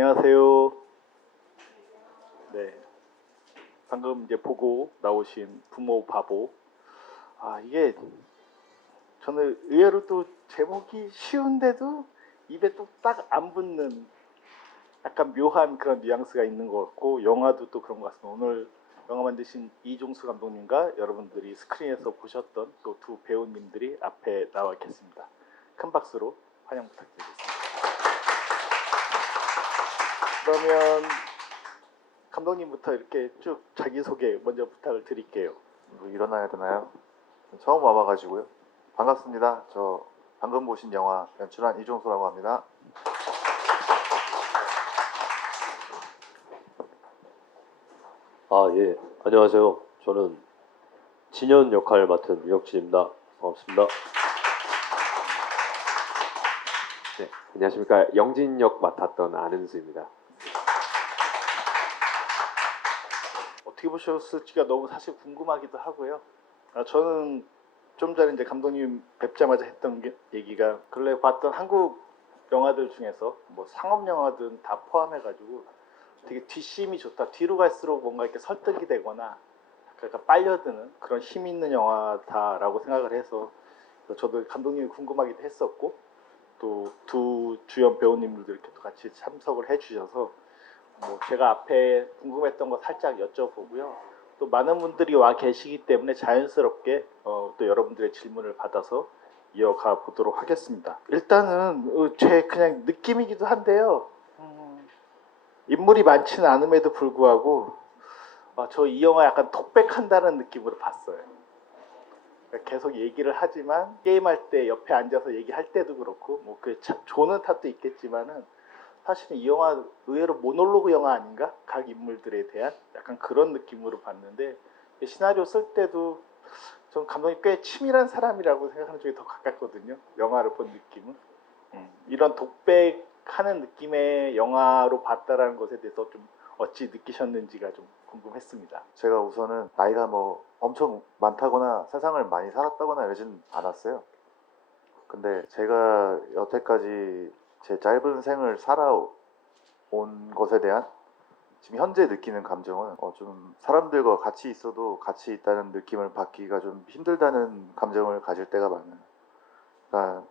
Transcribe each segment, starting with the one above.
안녕하세요. 네, 방금 이제 보고 나오신 부모 바보. 이게 저는 의외로 또 제목이 쉬운데도 입에 또 딱 안 붙는 약간 묘한 그런 뉘앙스가 있는 것 같고, 영화도 또 그런 것 같습니다. 오늘 영화 만드신 이종수 감독님과 여러분들이 스크린에서 보셨던 또 두 배우님들이 앞에 나와 계십니다. 큰 박수로 환영 부탁드리겠습니다. 그러면 감독님부터 이렇게 쭉 자기소개 먼저 부탁을 드릴게요. 일어나야 되나요? 처음 와봐가지고요. 반갑습니다. 저 방금 보신 영화 연출한 이종수라고 합니다. 예. 안녕하세요. 저는 진현 역할 맡은 유혁진입니다. 반갑습니다. 네, 안녕하십니까. 영진 역 맡았던 안은수입니다. 어떻게 보셨을지가 너무 사실 궁금하기도 하고요. 저는 좀 전에 이제 감독님 뵙자마자 했던 얘기가 근래 봤던 한국 영화들 중에서 뭐 상업 영화든 다 포함해가지고 되게 뒷심이 좋다. 뒤로 갈수록 뭔가 이렇게 설득이 되거나 약간 빨려드는 그런 힘 있는 영화다라고 생각을 해서 저도 감독님이 궁금하기도 했었고 또 두 주연 배우님들도 이렇게 또 같이 참석을 해주셔서 뭐 제가 앞에 궁금했던 거 살짝 여쭤보고요. 또 많은 분들이 와 계시기 때문에 자연스럽게 또 여러분들의 질문을 받아서 이어가 보도록 하겠습니다. 일단은 제 그냥 느낌이기도 한데요. 인물이 많지는 않음에도 불구하고 저 이 영화 약간 독백한다는 느낌으로 봤어요. 그러니까 계속 얘기를 하지만 게임할 때 옆에 앉아서 얘기할 때도 그렇고 뭐 그 조는 탓도 있겠지만은 사실은 이 영화 의외로 모놀로그 영화 아닌가? 각 인물들에 대한 약간 그런 느낌으로 봤는데 시나리오 쓸 때도 전 감독이 꽤 치밀한 사람이라고 생각하는 쪽이 더 가깝거든요. 영화를 본 느낌은. 이런 독백하는 느낌의 영화로 봤다라는 것에 대해서 좀 어찌 느끼셨는지가 좀 궁금했습니다. 제가 우선은 나이가 뭐 엄청 많다거나 세상을 많이 살았다거나 이러진 않았어요. 근데 제가 여태까지 제 짧은 생을 살아온 것에 대한 지금 현재 느끼는 감정은 좀 사람들과 같이 있어도 같이 있다는 느낌을 받기가 좀 힘들다는 감정을 가질 때가 많아요. 그러니까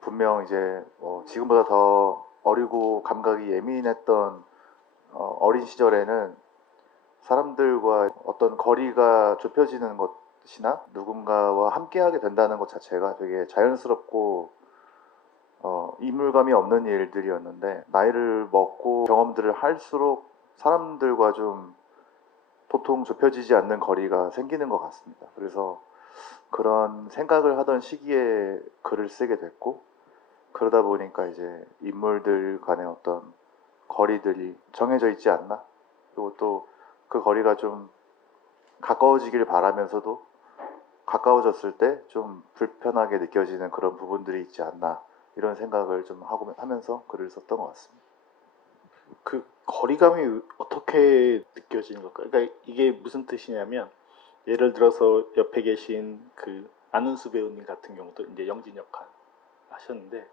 분명 이제 지금보다 더 어리고 감각이 예민했던 어린 시절에는 사람들과 어떤 거리가 좁혀지는 것이나 누군가와 함께하게 된다는 것 자체가 되게 자연스럽고 이물감이 없는 일들이었는데 나이를 먹고 경험들을 할수록 사람들과 좀 보통 좁혀지지 않는 거리가 생기는 것 같습니다. 그래서 그런 생각을 하던 시기에 글을 쓰게 됐고 그러다 보니까 이제 인물들 간의 어떤 거리들이 정해져 있지 않나? 그리고 또 그 거리가 좀 가까워지길 바라면서도 가까워졌을 때 좀 불편하게 느껴지는 그런 부분들이 있지 않나 이런 생각을 좀 하면서 글을 썼던 것 같습니다. 그 거리감이 어떻게 느껴지는 걸까요? 그러니까 이게 무슨 뜻이냐면 예를 들어서 옆에 계신 그 안은수 배우님 같은 경우도 이제 영진 역할 하셨는데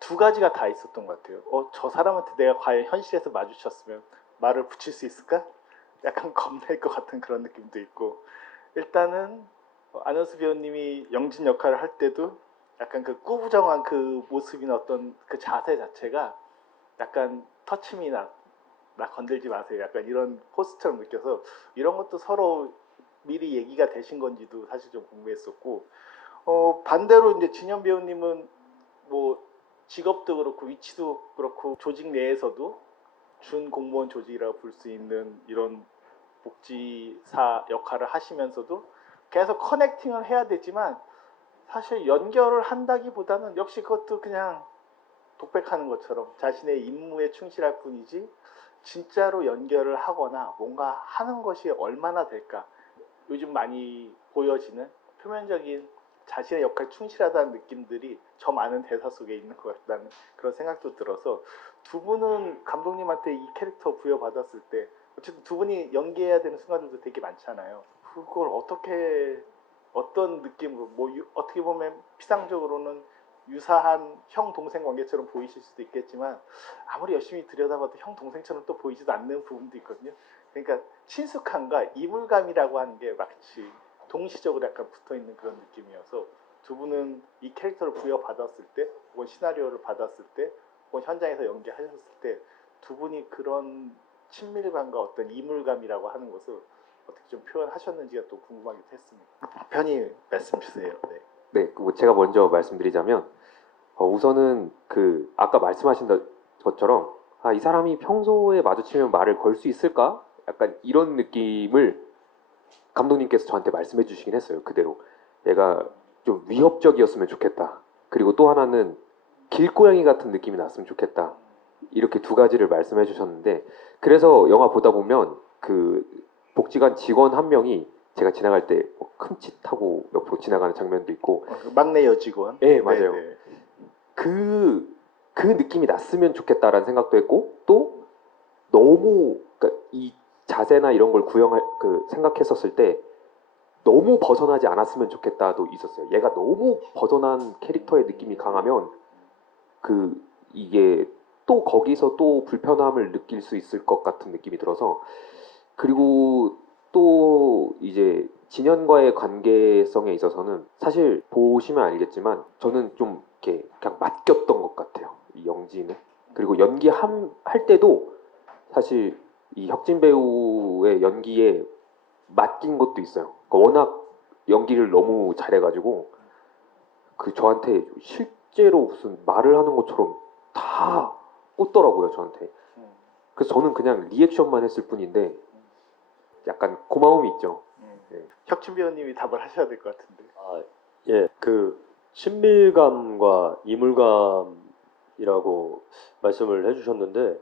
두 가지가 다 있었던 것 같아요. 저 사람한테 내가 과연 현실에서 마주쳤으면 말을 붙일 수 있을까? 약간 겁날 것 같은 그런 느낌도 있고 일단은 안은수 배우님이 영진 역할을 할 때도 약간 그 꾸부정한 그 모습이나 어떤 그 자세 자체가 약간 터치미나 나 건들지 마세요. 약간 이런 포스처럼 느껴서 이런 것도 서로 미리 얘기가 되신 건지도 사실 좀 궁금했었고 반대로 이제 진현 배우님은 뭐 직업도 그렇고 위치도 그렇고 조직 내에서도 준 공무원 조직이라고 볼 수 있는 이런 복지사 역할을 하시면서도 계속 커넥팅을 해야 되지만 사실 연결을 한다기보다는 역시 그것도 그냥 독백하는 것처럼 자신의 임무에 충실할 뿐이지 진짜로 연결을 하거나 뭔가 하는 것이 얼마나 될까 요즘 많이 보여지는 표면적인 자신의 역할 충실하다는 느낌들이 저 많은 대사 속에 있는 것 같다는 그런 생각도 들어서 두 분은 감독님한테 이 캐릭터 부여받았을 때 어쨌든 두 분이 연기해야 되는 순간들도 되게 많잖아요. 그걸 어떻게 어떤 느낌으로 어떻게 보면 피상적으로는 유사한 형 동생 관계처럼 보이실 수도 있겠지만 아무리 열심히 들여다봐도 형 동생처럼 또 보이지도 않는 부분도 있거든요. 그러니까 친숙함과 이물감이라고 하는 게 마치 동시적으로 약간 붙어 있는 그런 느낌이어서 두 분은 이 캐릭터를 부여받았을 때, 혹은 시나리오를 받았을 때, 혹은 현장에서 연기하셨을 때 두 분이 그런 친밀감과 어떤 이물감이라고 하는 것을 어떻게 좀 표현하셨는지가 또 궁금하기도 했습니다. 편히 말씀 주세요. 네. 네, 제가 먼저 말씀드리자면 우선은 그 아까 말씀하신 것처럼 이 사람이 평소에 마주치면 말을 걸 수 있을까? 약간 이런 느낌을 감독님께서 저한테 말씀해 주시긴 했어요. 그대로 얘가 좀 위협적이었으면 좋겠다. 그리고 또 하나는 길고양이 같은 느낌이 났으면 좋겠다. 이렇게 두 가지를 말씀해 주셨는데, 그래서 영화 보다 보면 그 복지관 직원 한 명이 제가 지나갈 때 큼칫하고 옆으로 지나가는 장면도 있고, 그 막내 여직원. 네, 맞아요. 네. 그 느낌이 났으면 좋겠다라는 생각도 했고, 또 너무 그러니까 이 자세나 이런 걸 구형할 생각했었을 때 너무 벗어나지 않았으면 좋겠다도 있었어요. 얘가 너무 벗어난 캐릭터의 느낌이 강하면 이게 또 거기서 또 불편함을 느낄 수 있을 것 같은 느낌이 들어서, 그리고 또 이제 진현과의 관계성에 있어서는 사실 보시면 알겠지만 저는 좀 이렇게 그냥 맡겼던 것 같아요. 이 영진은. 그리고 할 때도 사실 이 혁진 배우의 연기에 맡긴 것도 있어요. 그러니까 워낙 연기를 너무 잘해가지고 저한테 실제로 무슨 말을 하는 것처럼 다 꽂더라고요, 저한테. 그래서 저는 그냥 리액션만 했을 뿐인데 약간 고마움이 있죠. 네. 혁진 배우님이 답을 하셔야 될 것 같은데. 예, 그 친밀감과 이물감이라고 말씀을 해주셨는데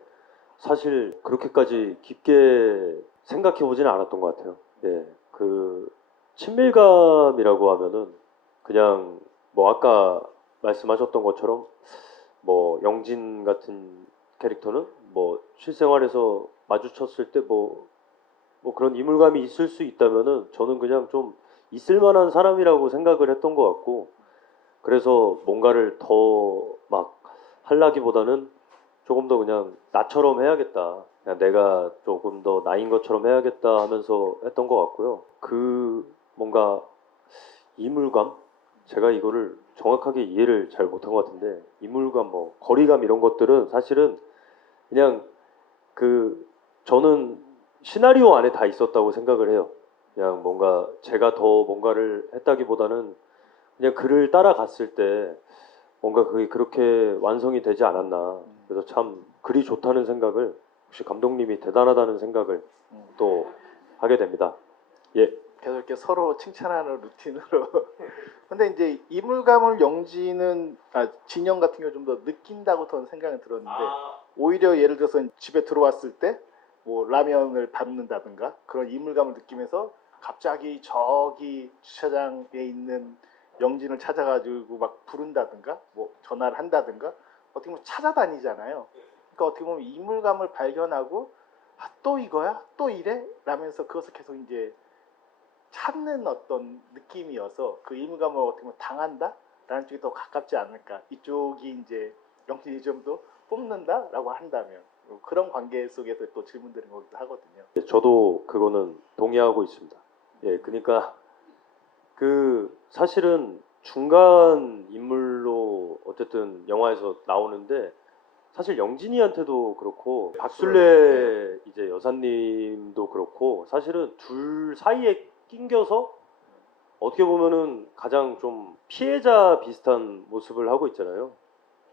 사실 그렇게까지 깊게 생각해 보지는 않았던 것 같아요. 예, 그 친밀감이라고 하면은 그냥 뭐 아까 말씀하셨던 것처럼 뭐 영진 같은 캐릭터는 뭐 실생활에서 마주쳤을 때 뭐 그런 이물감이 있을 수 있다면은 저는 그냥 좀 있을 만한 사람이라고 생각을 했던 것 같고, 그래서 뭔가를 더 막 하려기보다는 조금 더 그냥 나처럼 해야겠다, 그냥 내가 조금 더 나인 것처럼 해야겠다 하면서 했던 것 같고요. 뭔가 이물감, 제가 이거를 정확하게 이해를 잘 못한 것 같은데, 이물감, 뭐 거리감 이런 것들은 사실은 그냥 저는 시나리오 안에 다 있었다고 생각을 해요. 그냥 뭔가 제가 더 뭔가를 했다기보다는 그냥 글을 따라갔을 때 뭔가 그게 그렇게 완성이 되지 않았나. 그래서 참 글이 좋다는 생각을, 혹시 감독님이 대단하다는 생각을 또 하게 됩니다. 예. 계속 이렇게 서로 칭찬하는 루틴으로. 근데 이제 이물감을 진영 같은 경우 좀 더 느낀다고 저는 생각이 들었는데, 오히려 예를 들어서 집에 들어왔을 때 뭐 라면을 밟는다든가 그런 이물감을 느끼면서 갑자기 저기 주차장에 있는 영진을 찾아가지고 막 부른다든가 뭐 전화를 한다든가 어떻게 보면 찾아다니잖아요. 그러니까 어떻게 보면 이물감을 발견하고 또 이거야? 또 이래? 라면서 그것을 계속 이제 찾는 어떤 느낌이어서 그 이물감을 어떻게 보면 당한다? 라는 쪽이 더 가깝지 않을까. 이쪽이 이제 영진이 좀 더 뽑는다라고 한다면 그런 관계 속에서 또 질문드린 거기도 하거든요. 예, 저도 그거는 동의하고 있습니다. 예, 그러니까 사실은 중간 인물로 어쨌든 영화에서 나오는데, 사실 영진이한테도 그렇고 박술래 이제 여사님도 그렇고 사실은 둘 사이에 낑겨서 어떻게 보면은 가장 좀 피해자 비슷한 모습을 하고 있잖아요.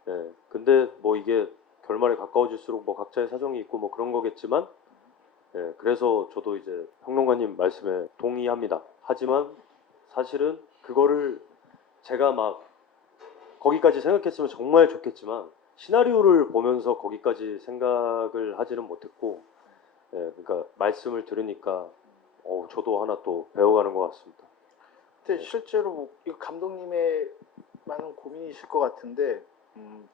예, 근데 뭐 이게 결말에 가까워질수록 뭐 각자의 사정이 있고 뭐 그런 거겠지만, 예, 그래서 저도 이제 평론가님 말씀에 동의합니다. 하지만 사실은 그거를 제가 막 거기까지 생각했으면 정말 좋겠지만 시나리오를 보면서 거기까지 생각을 하지는 못했고, 예, 그러니까 말씀을 들으니까 저도 하나 또 배워가는 것 같습니다. 근데 실제로 이거 감독님의 많은 고민이실 것 같은데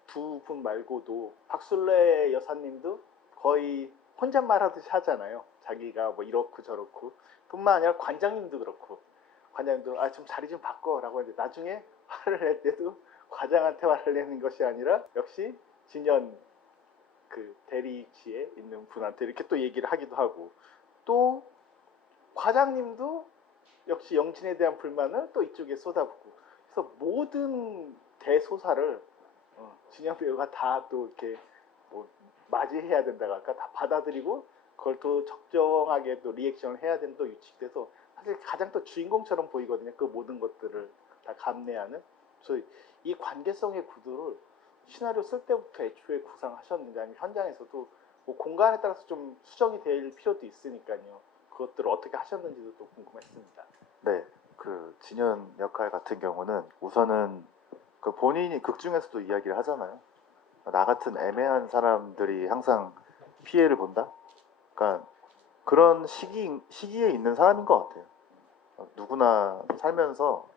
두 분 말고도 박술래 여사님도 거의 혼잣말 하듯이 하잖아요. 자기가 뭐 이렇고 저렇고. 뿐만 아니라 관장님도 그렇고, 관장님도 좀 자리 좀 바꿔라고 하는데 나중에 화를 낼 때도 과장한테 화를 내는 것이 아니라 역시 진현 그 대리치에 있는 분한테 이렇게 또 얘기를 하기도 하고, 또 과장님도 역시 영진에 대한 불만을 또 이쪽에 쏟아붓고, 그래서 모든 대소사를 진현 배우가 다 또 이렇게 뭐 맞이해야 된다고 할까, 다 받아들이고 그걸 또 적정하게 또 리액션을 해야 되는 또 유치돼서 사실 가장 또 주인공처럼 보이거든요. 그 모든 것들을 다 감내하는. 그래서 이 관계성의 구도를 시나리오 쓸 때부터 애초에 구상하셨는지, 아니면 현장에서도 뭐 공간에 따라서 좀 수정이 될 필요도 있으니까요. 그것들을 어떻게 하셨는지도 또 궁금했습니다. 네, 그 진현 역할 같은 경우는 우선은 그 본인이 극 중에서도 이야기를 하잖아요. 나 같은 애매한 사람들이 항상 피해를 본다. 그러니까 그런 시기에 있는 사람인 것 같아요. 누구나 살면서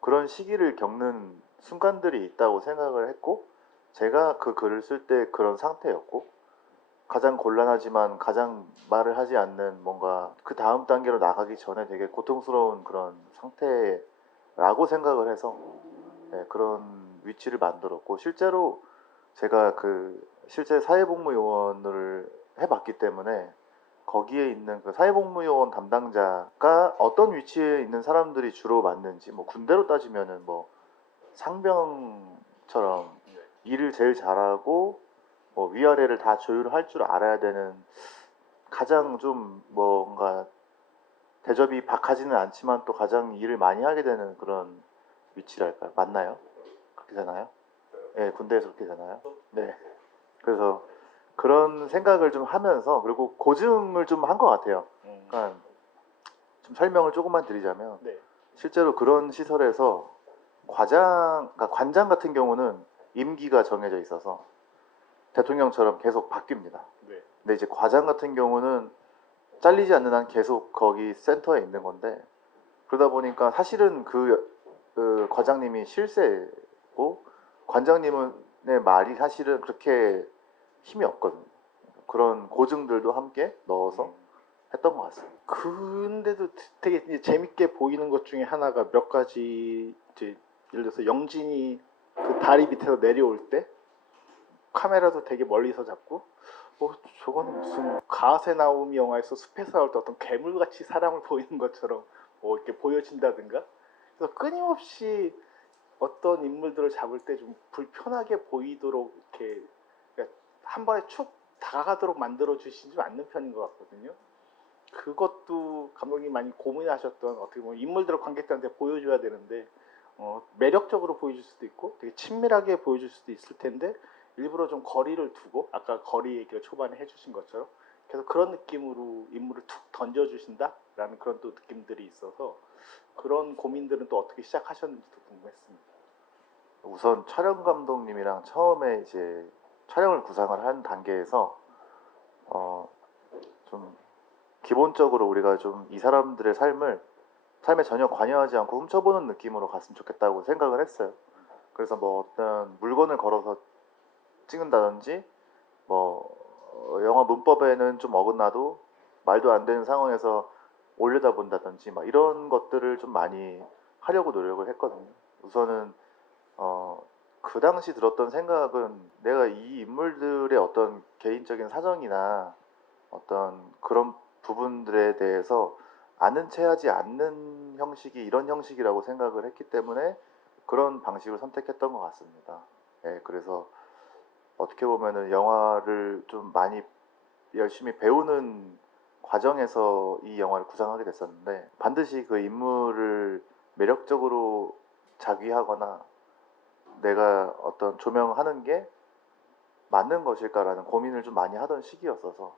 그런 시기를 겪는 순간들이 있다고 생각을 했고, 제가 그 글을 쓸 때 그런 상태였고, 가장 곤란하지만 가장 말을 하지 않는 뭔가 그 다음 단계로 나가기 전에 되게 고통스러운 그런 상태라고 생각을 해서 네, 그런 위치를 만들었고, 실제로 제가 그 실제 사회복무요원을 해봤기 때문에 거기에 있는 그 사회복무요원 담당자가 어떤 위치에 있는 사람들이 주로 맞는지, 뭐 군대로 따지면은 뭐 상병처럼 일을 제일 잘하고 뭐 위아래를 다 조율할 줄 알아야 되는, 가장 좀 뭔가 대접이 박하지는 않지만 또 가장 일을 많이 하게 되는 그런 위치랄까요? 맞나요? 그렇게 되나요? 네, 군대에서 그렇게 되나요? 네. 그래서 그런 생각을 좀 하면서, 그리고 고증을 좀 한 것 같아요. 그러니까 좀 설명을 조금만 드리자면, 네. 실제로 그런 시설에서 그러니까 관장 같은 경우는 임기가 정해져 있어서 대통령처럼 계속 바뀝니다. 네. 근데 이제 과장 같은 경우는 잘리지 않는 한 계속 거기 센터에 있는 건데, 그러다 보니까 사실은 그 과장님이 실세고 관장님의 말이 사실은 그렇게 힘이 없거든요. 그런 고증들도 함께 넣어서 했던 것 같습니다. 근데도 되게 이제 재밌게 보이는 것 중에 하나가 몇 가지, 이제 예를 들어서 영진이 그 다리 밑에서 내려올 때 카메라도 되게 멀리서 잡고, 저거는 무슨 가세 나오미 영화에서 숲에서 나올 때 어떤 괴물같이 사람을 보이는 것처럼 뭐 이렇게 보여진다든가, 그래서 끊임없이 어떤 인물들을 잡을 때 좀 불편하게 보이도록 이렇게, 그러니까 한 번에 축 다가가도록 만들어 주시지 않는 편인 것 같거든요. 그것도 감독님 많이 고민하셨던, 어떻게 보면 인물들을 관객들한테 보여줘야 되는데 매력적으로 보여줄 수도 있고 되게 친밀하게 보여줄 수도 있을 텐데, 일부러 좀 거리를 두고, 아까 거리 얘기를 초반에 해주신 것처럼 계속 그런 느낌으로 인물을 툭 던져주신다라는 그런 또 느낌들이 있어서, 그런 고민들은 또 어떻게 시작하셨는지도 궁금했습니다. 우선 촬영 감독님이랑 처음에 이제 촬영을 구상을 한 단계에서 좀 기본적으로 우리가 좀 이 사람들의 삶에 전혀 관여하지 않고 훔쳐보는 느낌으로 갔으면 좋겠다고 생각을 했어요. 그래서 뭐 어떤 물건을 걸어서 찍는다든지, 뭐 영화 문법에는 좀 어긋나도 말도 안 되는 상황에서 올려다본다든지 막 이런 것들을 좀 많이 하려고 노력을 했거든요. 우선은 그 당시 들었던 생각은, 내가 이 인물들의 어떤 개인적인 사정이나 어떤 그런 부분들에 대해서 아는 체 하지 않는 형식이 이런 형식이라고 생각을 했기 때문에 그런 방식을 선택했던 것 같습니다. 예, 그래서 어떻게 보면은 영화를 좀 많이 열심히 배우는 과정에서 이 영화를 구상하게 됐었는데, 반드시 그 인물을 매력적으로 작위하거나 내가 어떤 조명하는 게 맞는 것일까라는 고민을 좀 많이 하던 시기였어서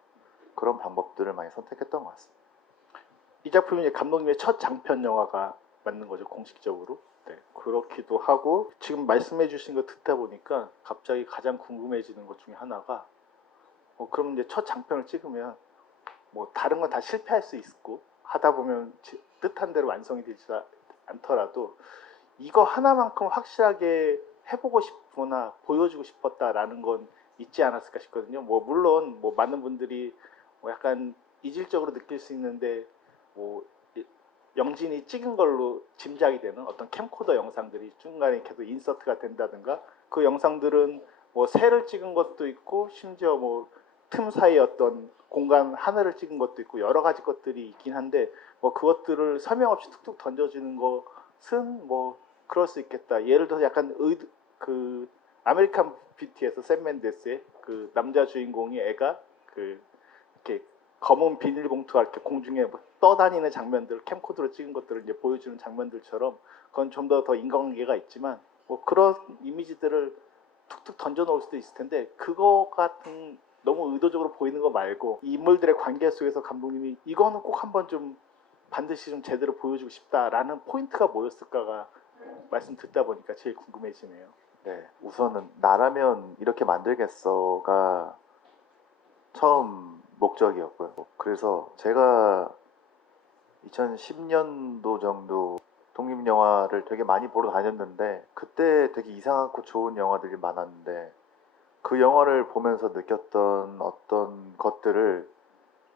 그런 방법들을 많이 선택했던 것 같습니다. 이 작품이 이제 감독님의 첫 장편 영화가 맞는 거죠, 공식적으로. 네, 그렇기도 하고, 지금 말씀해 주신 거 듣다 보니까 갑자기 가장 궁금해지는 것 중에 하나가, 그럼 이제 첫 장편을 찍으면 뭐 다른 건 다 실패할 수 있고 하다 보면 뜻한 대로 완성이 되지 않더라도 이거 하나만큼 확실하게 해보고 싶거나 보여주고 싶었다라는 건 있지 않았을까 싶거든요. 뭐 물론 뭐 많은 분들이 뭐 약간 이질적으로 느낄 수 있는데, 뭐 영진이 찍은 걸로 짐작이 되는 어떤 캠코더 영상들이 중간에 계속 인서트가 된다든가 그 영상들은 뭐 새를 찍은 것도 있고 심지어 뭐 틈 사이 어떤 공간 하늘을 찍은 것도 있고 여러 가지 것들이 있긴 한데 뭐 그것들을 설명 없이 툭툭 던져주는 것은 뭐 그럴 수 있겠다. 예를 들어서 약간 그 아메리칸 뷰티에서 샘 맨데스의 그 남자 주인공이 애가 그 이렇게 검은 비닐봉투가 이렇게 공중에 뭐 떠다니는 장면들 캠코더로 찍은 것들을 이제 보여주는 장면들처럼 그건 좀 더 인간관계가 있지만 뭐 그런 이미지들을 툭툭 던져 놓을 수도 있을 텐데 그거 같은 너무 의도적으로 보이는 거 말고 이 인물들의 관계 속에서 감독님이 이거는 꼭 한번 좀 반드시 좀 제대로 보여주고 싶다라는 포인트가 뭐였을까가 말씀 듣다 보니까 제일 궁금해지네요. 네, 우선은 나라면 이렇게 만들겠어가 처음 목적이었고요. 그래서 제가 2010년도 정도 독립영화를 되게 많이 보러 다녔는데 그때 되게 이상하고 좋은 영화들이 많았는데 그 영화를 보면서 느꼈던 어떤 것들을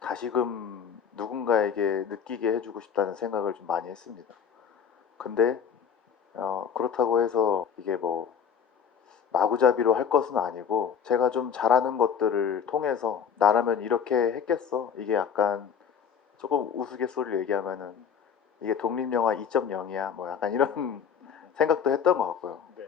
다시금 누군가에게 느끼게 해주고 싶다는 생각을 좀 많이 했습니다. 근데 그렇다고 해서 이게 뭐 마구잡이로 할 것은 아니고 제가 좀 잘하는 것들을 통해서 나라면 이렇게 했겠어. 이게 약간 조금 우스갯소리를 얘기하면은 이게 독립영화 2.0이야. 뭐 약간 이런 생각도 했던 것 같고요. 네.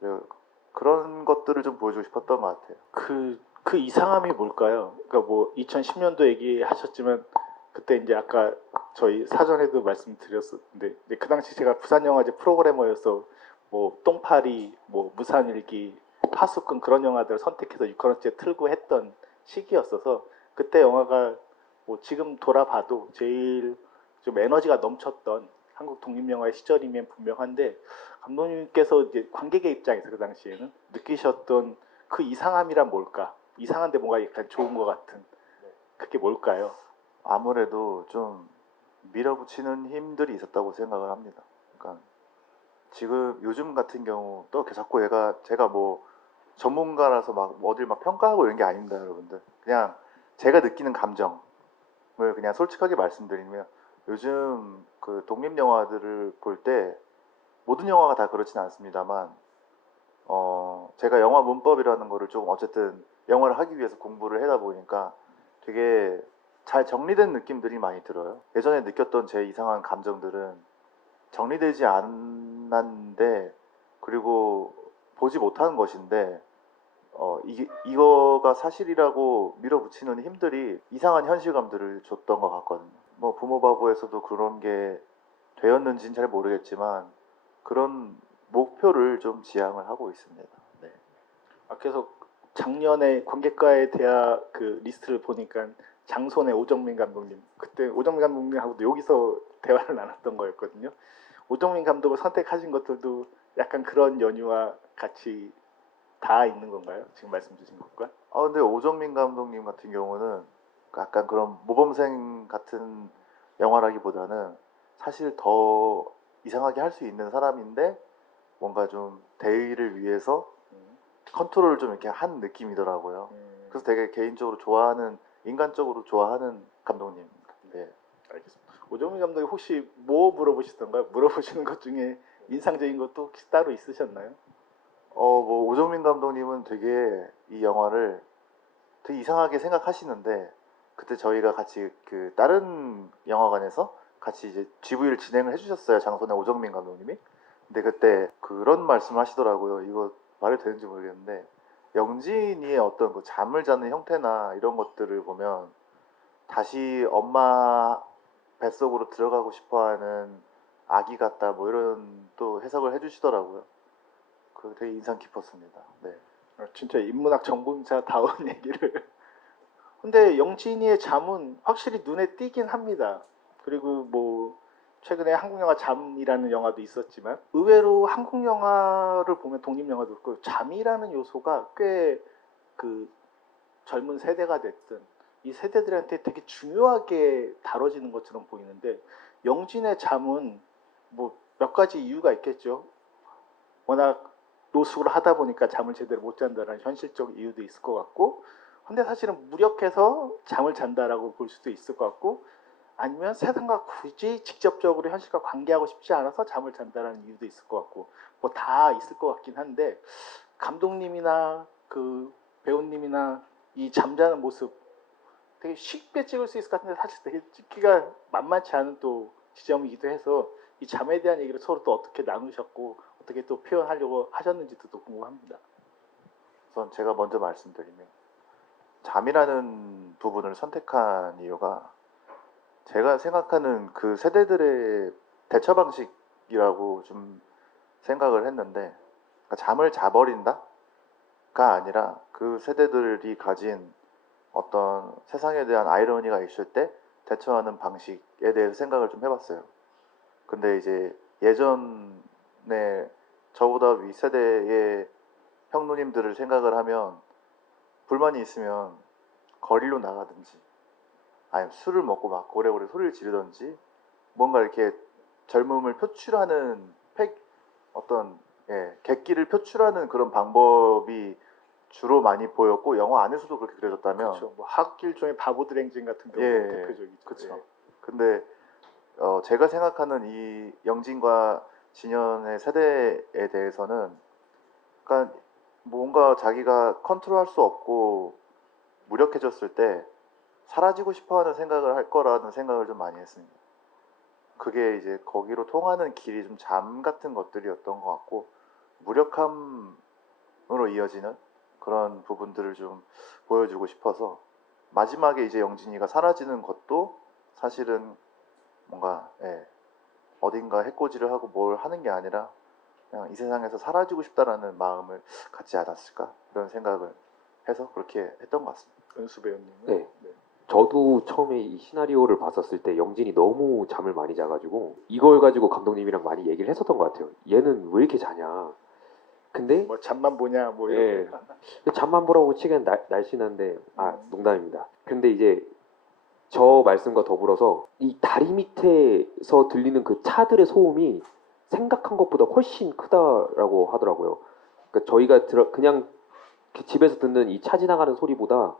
그리고 그런 것들을 좀 보여주고 싶었던 것 같아요. 그 이상함이 뭘까요? 그러니까 뭐 2010년도 얘기하셨지만 그때 이제 아까 저희 사전에도 말씀드렸었는데 근데 그 당시 제가 부산영화제 프로그래머여서 뭐 똥파리, 뭐 무산일기, 파수꾼 그런 영화들을 선택해서 6컨텐츠에 틀고 했던 시기였어서 그때 영화가 뭐 지금 돌아봐도 제일 좀 에너지가 넘쳤던 한국 독립영화의 시절이면 분명한데 감독님께서 이제 관객의 입장에서 그 당시에는 느끼셨던 그 이상함이란 뭘까? 이상한데 뭔가 약간 좋은 것 같은 그게 뭘까요? 아무래도 좀 밀어붙이는 힘들이 있었다고 생각을 합니다. 그러니까 지금 요즘 같은 경우 또 자꾸 제가 뭐 전문가라서 막 어딜 막 평가하고 이런 게 아닙니다, 여러분들. 그냥 제가 느끼는 감정을 그냥 솔직하게 말씀드리면 요즘 그 독립 영화들을 볼 때 모든 영화가 다 그렇진 않습니다만 제가 영화 문법이라는 거를 좀 어쨌든 영화를 하기 위해서 공부를 하다 보니까 되게 잘 정리된 느낌들이 많이 들어요. 예전에 느꼈던 제 이상한 감정들은 정리되지 않았는데 그리고 보지 못하는 것인데 이거가 사실이라고 밀어붙이는 힘들이 이상한 현실감들을 줬던 것 같거든요. 뭐 부모바보에서도 그런 게 되었는지는 잘 모르겠지만 그런 목표를 좀 지향을 하고 있습니다. 네. 그래서 작년에 관객과의 대화 그 리스트를 보니까 장손의 오정민 감독님 그때 오정민 감독님하고도 여기서 대화를 나눴던 거였거든요. 오정민 감독을 선택하신 것들도 약간 그런 연유와 같이 다 있는 건가요? 지금 말씀 주신 것과? 근데 오정민 감독님 같은 경우는 약간 그런 모범생 같은 영화라기보다는 사실 더 이상하게 할 수 있는 사람인데 뭔가 좀 대의를 위해서 컨트롤을 좀 이렇게 한 느낌이더라고요. 그래서 되게 개인적으로 좋아하는 인간적으로 좋아하는 감독님입니다. 네. 알겠습니다. 오정민 감독이 혹시 뭐 물어보시던가요? 물어보시는 것 중에 인상적인 것도 혹시 따로 있으셨나요? 뭐 오정민 감독님은 되게 이 영화를 되게 이상하게 생각하시는데 그때 저희가 같이 그 다른 영화관에서 같이 이제 GV를 진행을 해주셨어요. 장선의 오정민 감독님이. 근데 그때 그런 말씀을 하시더라고요. 이거 말이 되는지 모르겠는데 영진이의 어떤 그 잠을 자는 형태나 이런 것들을 보면 다시 엄마 뱃속으로 들어가고 싶어하는 아기 같다 뭐 이런 또 해석을 해주시더라고요. 그 되게 인상 깊었습니다. 네. 진짜 인문학 전공자다운 얘기를. 근데 영진이의 잠은 확실히 눈에 띄긴 합니다. 그리고 뭐 최근에 한국 영화 잠이라는 영화도 있었지만 의외로 한국 영화를 보면 독립 영화도 그렇고 잠이라는 요소가 꽤 그 젊은 세대가 됐든 이 세대들한테 되게 중요하게 다뤄지는 것처럼 보이는데 영진의 잠은 뭐 몇 가지 이유가 있겠죠. 워낙 노숙을 하다 보니까 잠을 제대로 못 잔다는 현실적 이유도 있을 것 같고 근데 사실은 무력해서 잠을 잔다라고 볼 수도 있을 것 같고 아니면 세상과 굳이 직접적으로 현실과 관계하고 싶지 않아서 잠을 잔다는 이유도 있을 것 같고 뭐 다 있을 것 같긴 한데 감독님이나 그 배우님이나 이 잠자는 모습 되게 쉽게 찍을 수 있을 것 같은데 사실 되게 찍기가 만만치 않은 또 지점이기도 해서 이 잠에 대한 얘기를 서로 또 어떻게 나누셨고 어떻게 또 표현하려고 하셨는지도 또 궁금합니다. 우선 제가 먼저 말씀드리면 잠이라는 부분을 선택한 이유가 제가 생각하는 그 세대들의 대처 방식이라고 좀 생각을 했는데 그러니까 잠을 자버린다가 아니라 그 세대들이 가진 어떤 세상에 대한 아이러니가 있을 때 대처하는 방식에 대해서 생각을 좀 해봤어요. 근데 이제 예전에 저보다 윗세대의 형누님들을 생각을 하면 불만이 있으면 거리로 나가든지 아니면 술을 먹고 막 고래고래 소리를 지르든지 뭔가 이렇게 젊음을 표출하는 어떤 객기를 표출하는 그런 방법이 주로 많이 보였고 영화 안에서도 그렇게 그려졌다면 그렇죠. 뭐 학길종의 바보들 행진 같은 경우 예, 대표적이죠. 그렇죠. 예. 근데 제가 생각하는 이 영진과 진현의 세대에 대해서는 그러니까 뭔가 자기가 컨트롤할 수 없고 무력해졌을 때 사라지고 싶어하는 생각을 할 거라는 생각을 좀 많이 했습니다. 그게 이제 거기로 통하는 길이 좀 잠 같은 것들이었던 것 같고 무력함으로 이어지는 그런 부분들을 좀 보여주고 싶어서 마지막에 이제 영진이가 사라지는 것도 사실은 뭔가 어딘가 해코지를 하고 뭘 하는 게 아니라 그냥 이 세상에서 사라지고 싶다라는 마음을 갖지 않았을까 이런 생각을 해서 그렇게 했던 것 같습니다. 은수 배우님은 네. 저도 처음에 이 시나리오를 봤었을 때 영진이 너무 잠을 많이 자가지고 이걸 가지고 감독님이랑 많이 얘기를 했었던 것 같아요. 얘는 왜 이렇게 자냐. 근데 뭐 잠만 보냐 뭐 예. 이런 잠만 보라고 치기엔 날씬한데 농담입니다. 근데 이제 저 말씀과 더불어서 이 다리 밑에서 들리는 그 차들의 소음이 생각한 것보다 훨씬 크다라고 하더라고요. 그러니까 저희가 그냥 집에서 듣는 이 차 지나가는 소리보다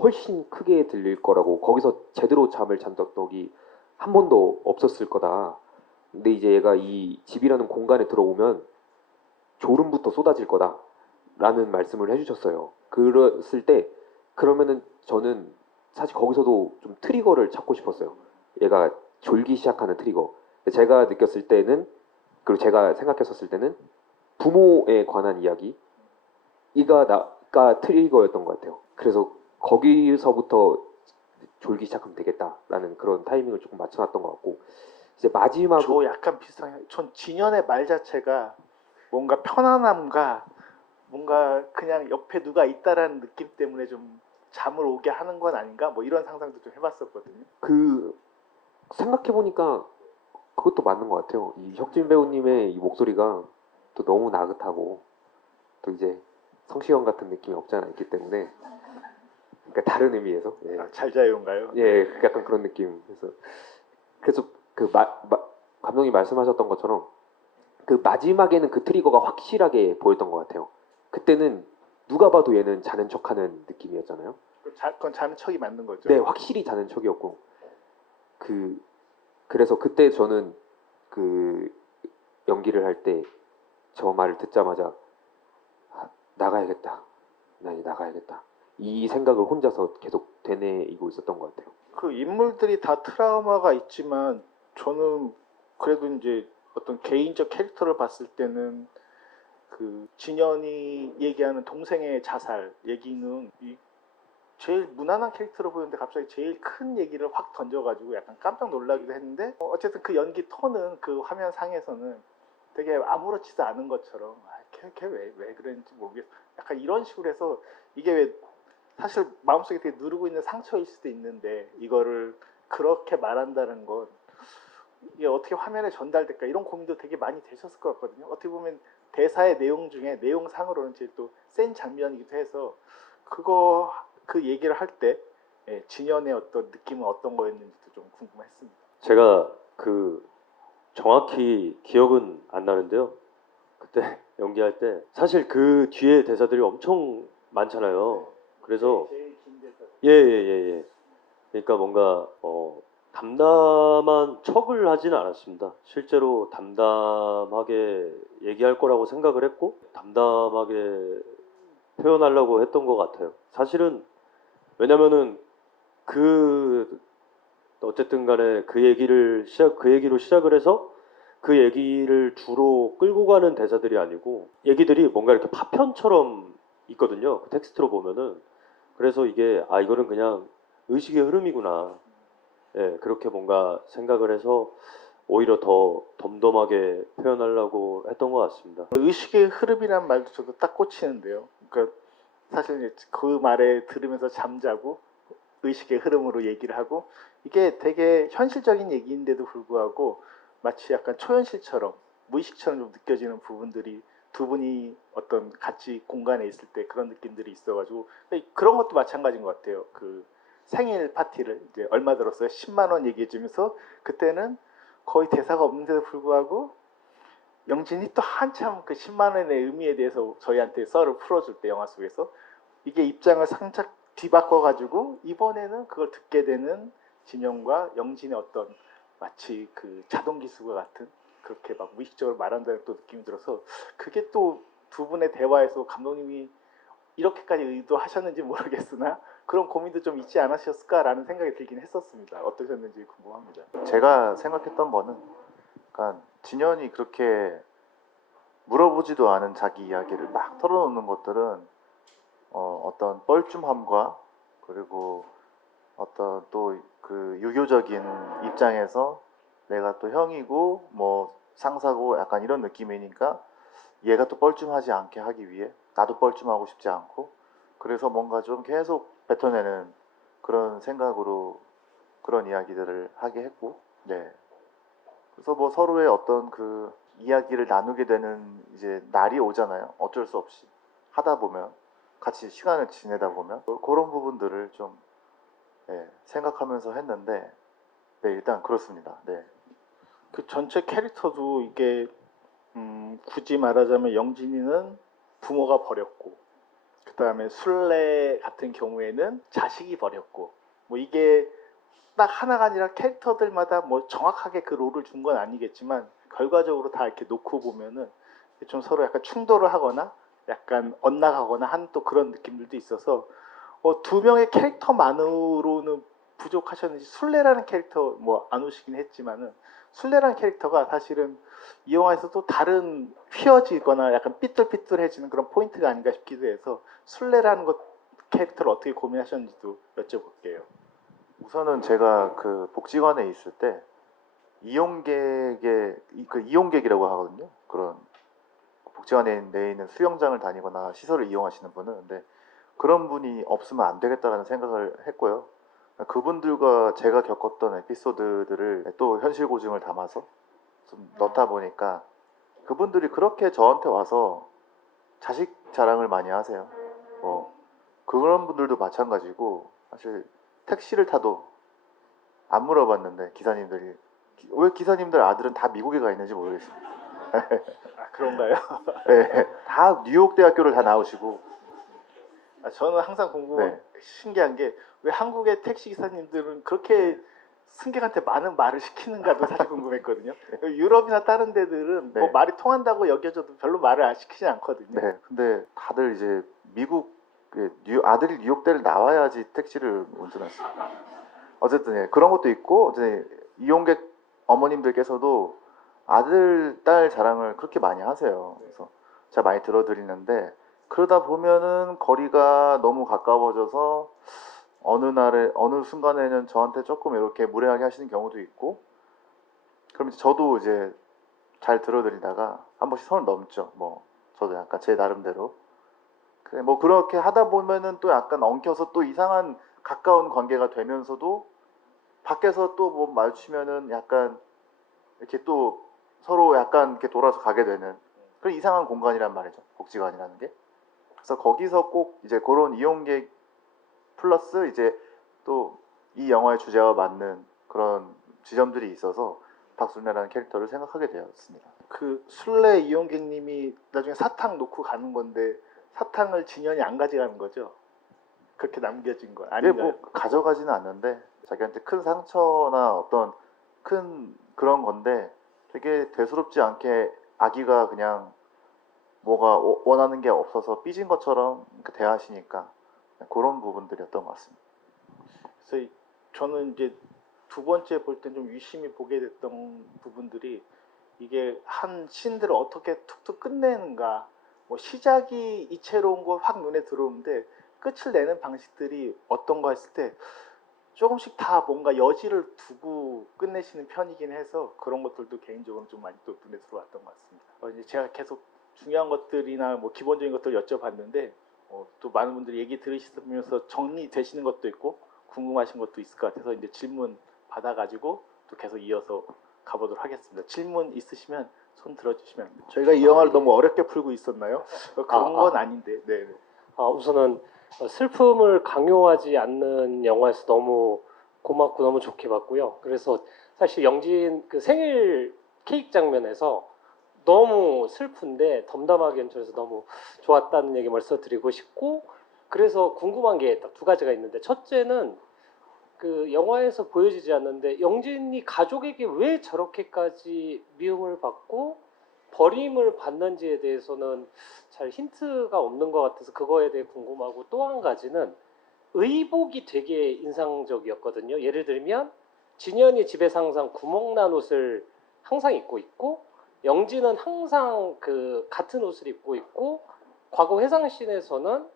훨씬 크게 들릴 거라고 거기서 제대로 잠을 잔 적이 한 번도 없었을 거다. 근데 이제 얘가 이 집이라는 공간에 들어오면 졸음부터 쏟아질 거다라는 말씀을 해주셨어요. 그랬을 때 그러면은 저는 사실 거기서도 좀 트리거를 찾고 싶었어요. 얘가 졸기 시작하는 트리거. 제가 느꼈을 때는 그리고 제가 생각했었을 때는 부모에 관한 이야기 이가 트리거였던 것 같아요. 그래서 거기서부터 졸기 시작하면 되겠다라는 그런 타이밍을 조금 맞춰놨던 것 같고 이제 마지막 저 약간 비슷한 전 진현의 말 자체가 뭔가 편안함과 뭔가 그냥 옆에 누가 있다라는 느낌 때문에 좀 잠을 오게 하는 건 아닌가 뭐 이런 상상도 좀 해봤었거든요. 그 생각해 보니까 그것도 맞는 것 같아요. 이 혁진 배우님의 이 목소리가 또 너무 나긋하고 또 이제 성시경 같은 느낌이 없지 않아 있기 때문에 그러니까 다른 의미에서 잘 자요인가요? 예, 약간 그런 느낌. 그래서 그 감독님 말씀하셨던 것처럼 그 마지막에는 그 트리거가 확실하게 보였던 것 같아요. 그때는 누가 봐도 얘는 자는 척하는 느낌이었잖아요. 그건 자는 척이 맞는 거죠. 네, 확실히 자는 척이었고 그래서 그때 저는 그 연기를 할 때 저 말을 듣자마자 나가야겠다. 나 이제 나가야겠다. 이 생각을 혼자서 계속 되뇌이고 있었던 것 같아요. 그 인물들이 다 트라우마가 있지만 저는 그래도 이제 어떤 개인적 캐릭터를 봤을 때는 그 진현이 얘기하는 동생의 자살 얘기는 제일 무난한 캐릭터로 보였는데 갑자기 제일 큰 얘기를 확 던져가지고 약간 깜짝 놀라기도 했는데 어쨌든 그 연기 톤은 그 화면 상에서는 되게 아무렇지도 않은 것처럼 걔 왜 그랬는지 모르겠어 약간 이런 식으로 해서 이게 왜 사실 마음속에 되게 누르고 있는 상처일 수도 있는데 이거를 그렇게 말한다는 건 이게 어떻게 화면에 전달될까 이런 고민도 되게 많이 되셨을 것 같거든요. 어떻게 보면 대사의 내용 중에 내용상으로는 제일 또 센 장면이기도 해서 그 얘기를 할 때 진현의 어떤 느낌은 어떤 거였는지도 좀 궁금했습니다. 제가 그 정확히 기억은 안 나는데요. 그때 연기할 때 사실 그 뒤에 대사들이 엄청 많잖아요. 그래서 제일 긴 대사. 예. 그러니까 뭔가 담담한 척을 하지는 않았습니다. 실제로 담담하게 얘기할 거라고 생각을 했고 담담하게 표현하려고 했던 것 같아요. 사실은 왜냐면은 그 어쨌든 간에 그 얘기로 시작을 해서 그 얘기를 주로 끌고 가는 대사들이 아니고 얘기들이 뭔가 이렇게 파편처럼 있거든요. 그 텍스트로 보면은. 그래서 이게 이거는 그냥 의식의 흐름이구나. 예, 그렇게 뭔가 생각을 해서 오히려 더 덤덤하게 표현하려고 했던 것 같습니다. 의식의 흐름이란 말도 저도 딱 꽂히는데요. 그러니까 사실 이제 그 말에 들으면서 잠자고 의식의 흐름으로 얘기를 하고 이게 되게 현실적인 얘기인데도 불구하고 마치 약간 초현실처럼 무의식처럼 좀 느껴지는 부분들이 두 분이 어떤 같이 공간에 있을 때 그런 느낌들이 있어가지고 그런 것도 마찬가지인 것 같아요. 그 생일 파티를 이제 얼마 들었어요? 10만 원 얘기해주면서 그때는 거의 대사가 없는데도 불구하고 영진이 또 한참 그 10만 원의 의미에 대해서 저희한테 썰을 풀어줄 때 영화 속에서 이게 입장을 살짝 뒤바꿔가지고 이번에는 그걸 듣게 되는 진영과 영진의 어떤 마치 그 자동 기수가 같은 그렇게 막 무의식적으로 말한다는 또 느낌이 들어서 그게 또 두 분의 대화에서 감독님이 이렇게까지 의도하셨는지 모르겠으나 그런 고민도 좀 있지 않으셨을까라는 생각이 들긴 했었습니다. 어떠셨는지 궁금합니다. 제가 생각했던 거는 그러니까 진현이 그렇게 물어보지도 않은 자기 이야기를 막 털어놓는 것들은 어떤 뻘쭘함과 그리고 어떤 또 그 유교적인 입장에서 내가 또 형이고 뭐 상사고 약간 이런 느낌이니까 얘가 또 뻘쭘하지 않게 하기 위해 나도 뻘쭘하고 싶지 않고 그래서 뭔가 좀 계속 뱉어내는 그런 생각으로 그런 이야기들을 하게 했고 네. 그래서 뭐 서로의 어떤 그 이야기를 나누게 되는 이제 날이 오잖아요. 어쩔 수 없이 하다 보면 같이 시간을 지내다 보면 그런 부분들을 좀 생각하면서 했는데 네 일단 그렇습니다. 네. 그 전체 캐릭터도 이게 굳이 말하자면 영진이는 부모가 버렸고 그 다음에 술래 같은 경우에는 자식이 버렸고 뭐 이게 딱 하나가 아니라 캐릭터들마다 뭐 정확하게 그 롤을 준 건 아니겠지만 결과적으로 다 이렇게 놓고 보면은 좀 서로 약간 충돌을 하거나 약간 엇나가거나 하는 또 그런 느낌들도 있어서 두 명의 캐릭터만으로는 부족하셨는지 술래라는 캐릭터 뭐 안 오시긴 했지만은 술래라는 캐릭터가 사실은 이 영화에서 또 다른 휘어지거나 약간 삐뚤삐뚤해지는 그런 포인트가 아닌가 싶기도 해서 술래라는 것 캐릭터를 어떻게 고민하셨는지도 여쭤볼게요. 우선은 제가 그 복지관에 있을 때 이용객의 그 이용객이라고 하거든요. 그런 복지관에 내에 있는 수영장을 다니거나 시설을 이용하시는 분은 근데 그런 분이 없으면 안 되겠다라는 생각을 했고요. 그분들과 제가 겪었던 에피소드들을 또 현실 고증을 담아서 좀 넣다 보니까 그분들이 그렇게 저한테 와서 자식 자랑을 많이 하세요. 그런 분들도 마찬가지고 사실 택시를 타도 안 물어봤는데 기사님들이 왜 기사님들 아들은 다 미국에 가 있는지 모르겠습니다. 아 그런가요? 네, 다 뉴욕 대학교를 다 나오시고 저는 항상 신기한 게 왜 한국의 택시 기사님들은 그렇게 승객한테 많은 말을 시키는가도 사실 궁금했거든요. 유럽이나 다른 데들은 뭐 네. 말이 통한다고 여겨져도 별로 말을 시키지 않거든요. 네, 근데 다들 이제 미국 아들이 뉴욕대를 나와야지 택시를 운전했어요. 어쨌든 그런 것도 있고 이제 이용객 어머님들께서도 아들, 딸 자랑을 그렇게 많이 하세요. 그래서 제가 많이 들어드리는데 그러다 보면은 거리가 너무 가까워져서 어느 순간에는 저한테 조금 이렇게 무례하게 하시는 경우도 있고 그럼 저도 이제 잘 들어드리다가 한 번씩 선을 넘죠. 뭐 저도 약간 제 나름대로 그래 뭐 그렇게 하다 보면은 또 약간 엉켜서 또 이상한 가까운 관계가 되면서도 밖에서 또 뭐 마주치면은 약간 이렇게 또 서로 약간 이렇게 돌아서 가게 되는 그런 이상한 공간이란 말이죠. 복지관이라는 게. 그래서 거기서 꼭 이제 그런 이용객 플러스 이제 또 이 영화의 주제와 맞는 그런 지점들이 있어서 박순애라는 캐릭터를 생각하게 되었습니다. 그 술래 이용객님이 나중에 사탕 놓고 가는 건데 사탕을 진현이 안 가져가는 거죠? 그렇게 남겨진 거 네, 아닌가요? 뭐 가져가지는 않는데 자기한테 큰 상처나 어떤 큰 그런 건데 되게 대수롭지 않게 아기가 그냥 뭐가 원하는 게 없어서 삐진 것처럼 대하시니까 그런 부분들이었던 것 같습니다. 그래서 저는 이제 두 번째 볼 땐 좀 유심히 보게 됐던 부분들이 이게 한 씬들을 어떻게 툭툭 끝내는가, 뭐 시작이 이채로운 거 확 눈에 들어오는데 끝을 내는 방식들이 어떤가 했을 때 조금씩 다 뭔가 여지를 두고 끝내시는 편이긴 해서 그런 것들도 개인적으로 좀 많이 또 눈에 들어왔던 것 같습니다. 이제 제가 계속 중요한 것들이나 뭐 기본적인 것들을 여쭤봤는데 또 많은 분들이 얘기 들으시면서 정리되시는 것도 있고 궁금하신 것도 있을 것 같아서 이제 질문 받아가지고 또 계속 이어서 가보도록 하겠습니다. 질문 있으시면 손 들어주시면 됩니다. 저희가 이 영화를 너무 어렵게 풀고 있었나요? 그런 건 아닌데. 네. 우선은 슬픔을 강요하지 않는 영화에서 너무 고맙고 너무 좋게 봤고요. 그래서 사실 영진 그 생일 케이크 장면에서 너무 슬픈데 덤덤하게 연출해서 너무 좋았다는 얘기 먼저 드리고 싶고, 그래서 궁금한 게 딱 두 가지가 있는데, 첫째는 그 영화에서 보여지지 않는데 영진이 가족에게 왜 저렇게까지 미움을 받고 버림을 받는지에 대해서는 잘 힌트가 없는 것 같아서 그거에 대해 궁금하고, 또 한 가지는 의복이 되게 인상적이었거든요. 예를 들면 진현이 집에서 항상 구멍난 옷을 항상 입고 있고, 영진은 항상 그 같은 옷을 입고 있고, 과거 회상씬에서는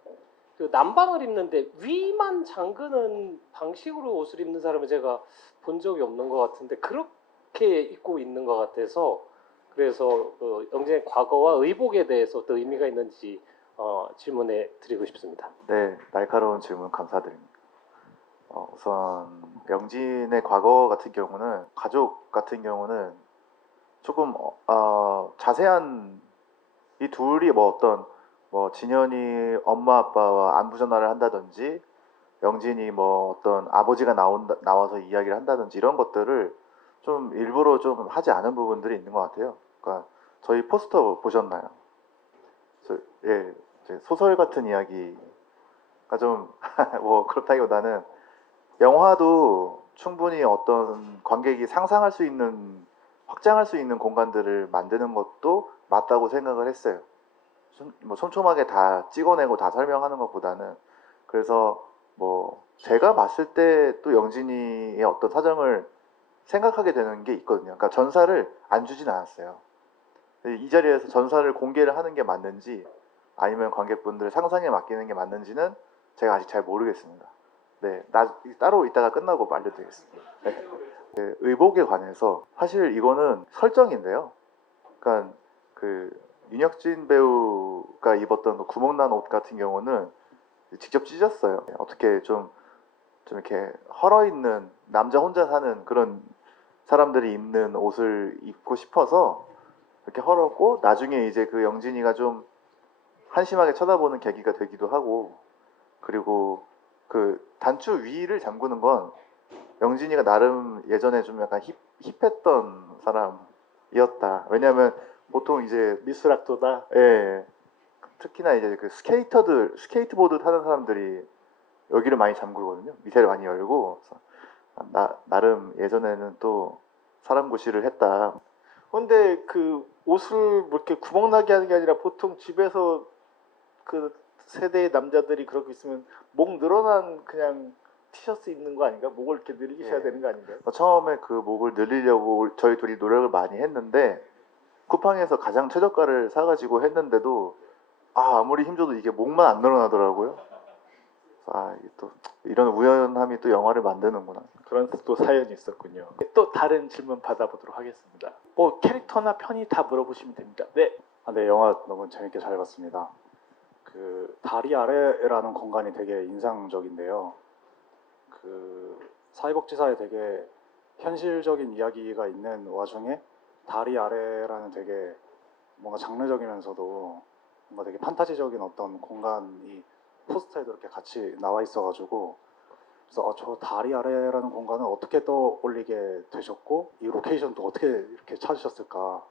그 남방을 입는데 위만 잠그는 방식으로 옷을 입는 사람을 제가 본 적이 없는 것 같은데 그렇게 입고 있는 것 같아서, 그래서 영진의 과거와 의복에 대해서 어떤 의미가 있는지 질문해 드리고 싶습니다. 네, 날카로운 질문 감사드립니다. 우선 영진의 과거 같은 경우는 가족 같은 경우는 조금 자세한 이 둘이 뭐 어떤 뭐 진현이 엄마 아빠와 안부 전화를 한다든지 영진이 뭐 어떤 아버지가 나와서 이야기를 한다든지 이런 것들을 좀 일부러 좀 하지 않은 부분들이 있는 것 같아요. 그러니까 저희 포스터 보셨나요? 예, 이제 소설 같은 이야기가 좀 뭐 그렇다기보다는 영화도 충분히 어떤 관객이 상상할 수 있는 확장할 수 있는 공간들을 만드는 것도 맞다고 생각을 했어요. 뭐 촘촘하게 다 찍어내고 다 설명하는 것보다는. 그래서 뭐 제가 봤을 때 또 영진이의 어떤 사정을 생각하게 되는 게 있거든요. 그러니까 전사를 안 주진 않았어요. 이 자리에서 전사를 공개를 하는 게 맞는지 아니면 관객분들 상상에 맡기는 게 맞는지는 제가 아직 잘 모르겠습니다. 네, 따로 이따가 끝나고 알려드리겠습니다. 네. 그 의복에 관해서 사실 이거는 설정인데요. 그러니까 그 윤혁진 배우가 입었던 그 구멍난 옷 같은 경우는 직접 찢었어요. 어떻게 좀 이렇게 헐어 있는 남자 혼자 사는 그런 사람들이 입는 옷을 입고 싶어서 이렇게 헐었고, 나중에 이제 그 영진이가 좀 한심하게 쳐다보는 계기가 되기도 하고, 그리고 그 단추 위를 잠그는 건 영진이가 나름 예전에 좀 약간 힙했던 사람이었다. 왜냐하면 보통 이제 미스락도다. 예, 특히나 이제 그 스케이트보드 타는 사람들이 여기를 많이 잠그거든요. 밑에를 많이 열고. 그래서 나름 예전에는 또 사람 구실을 했다. 근데 그 옷을 뭐 이렇게 구멍 나게 하는 게 아니라 보통 집에서 그 세대의 남자들이 그렇게 있으면 목 늘어난 그냥 티셔츠 입는 거 아닌가? 목을 이렇게 늘리셔야 예. 되는 거 아닌가요? 처음에 그 목을 늘리려고 저희 둘이 노력을 많이 했는데 쿠팡에서 가장 최저가를 사가지고 했는데도 아무리 힘줘도 이게 목만 안 늘어나더라고요. 이게 또 이런 우연함이 또 영화를 만드는구나. 그런 또 사연이 있었군요. 또 다른 질문 받아보도록 하겠습니다. 뭐 캐릭터나 편이 다 물어보시면 됩니다. 네. 네, 영화 너무 재밌게 잘 봤습니다. 그 다리 아래라는 공간이 되게 인상적인데요. 그 사회복지사에 되게 현실적인 이야기가 있는 와중에 다리 아래라는 되게 뭔가 장르적이면서도 뭔가 되게 판타지적인 어떤 공간이 포스터에도 이렇게 같이 나와 있어가지고, 그래서 저 다리 아래라는 공간을 어떻게 떠올리게 되셨고 이 로케이션도 어떻게 이렇게 찾으셨을까,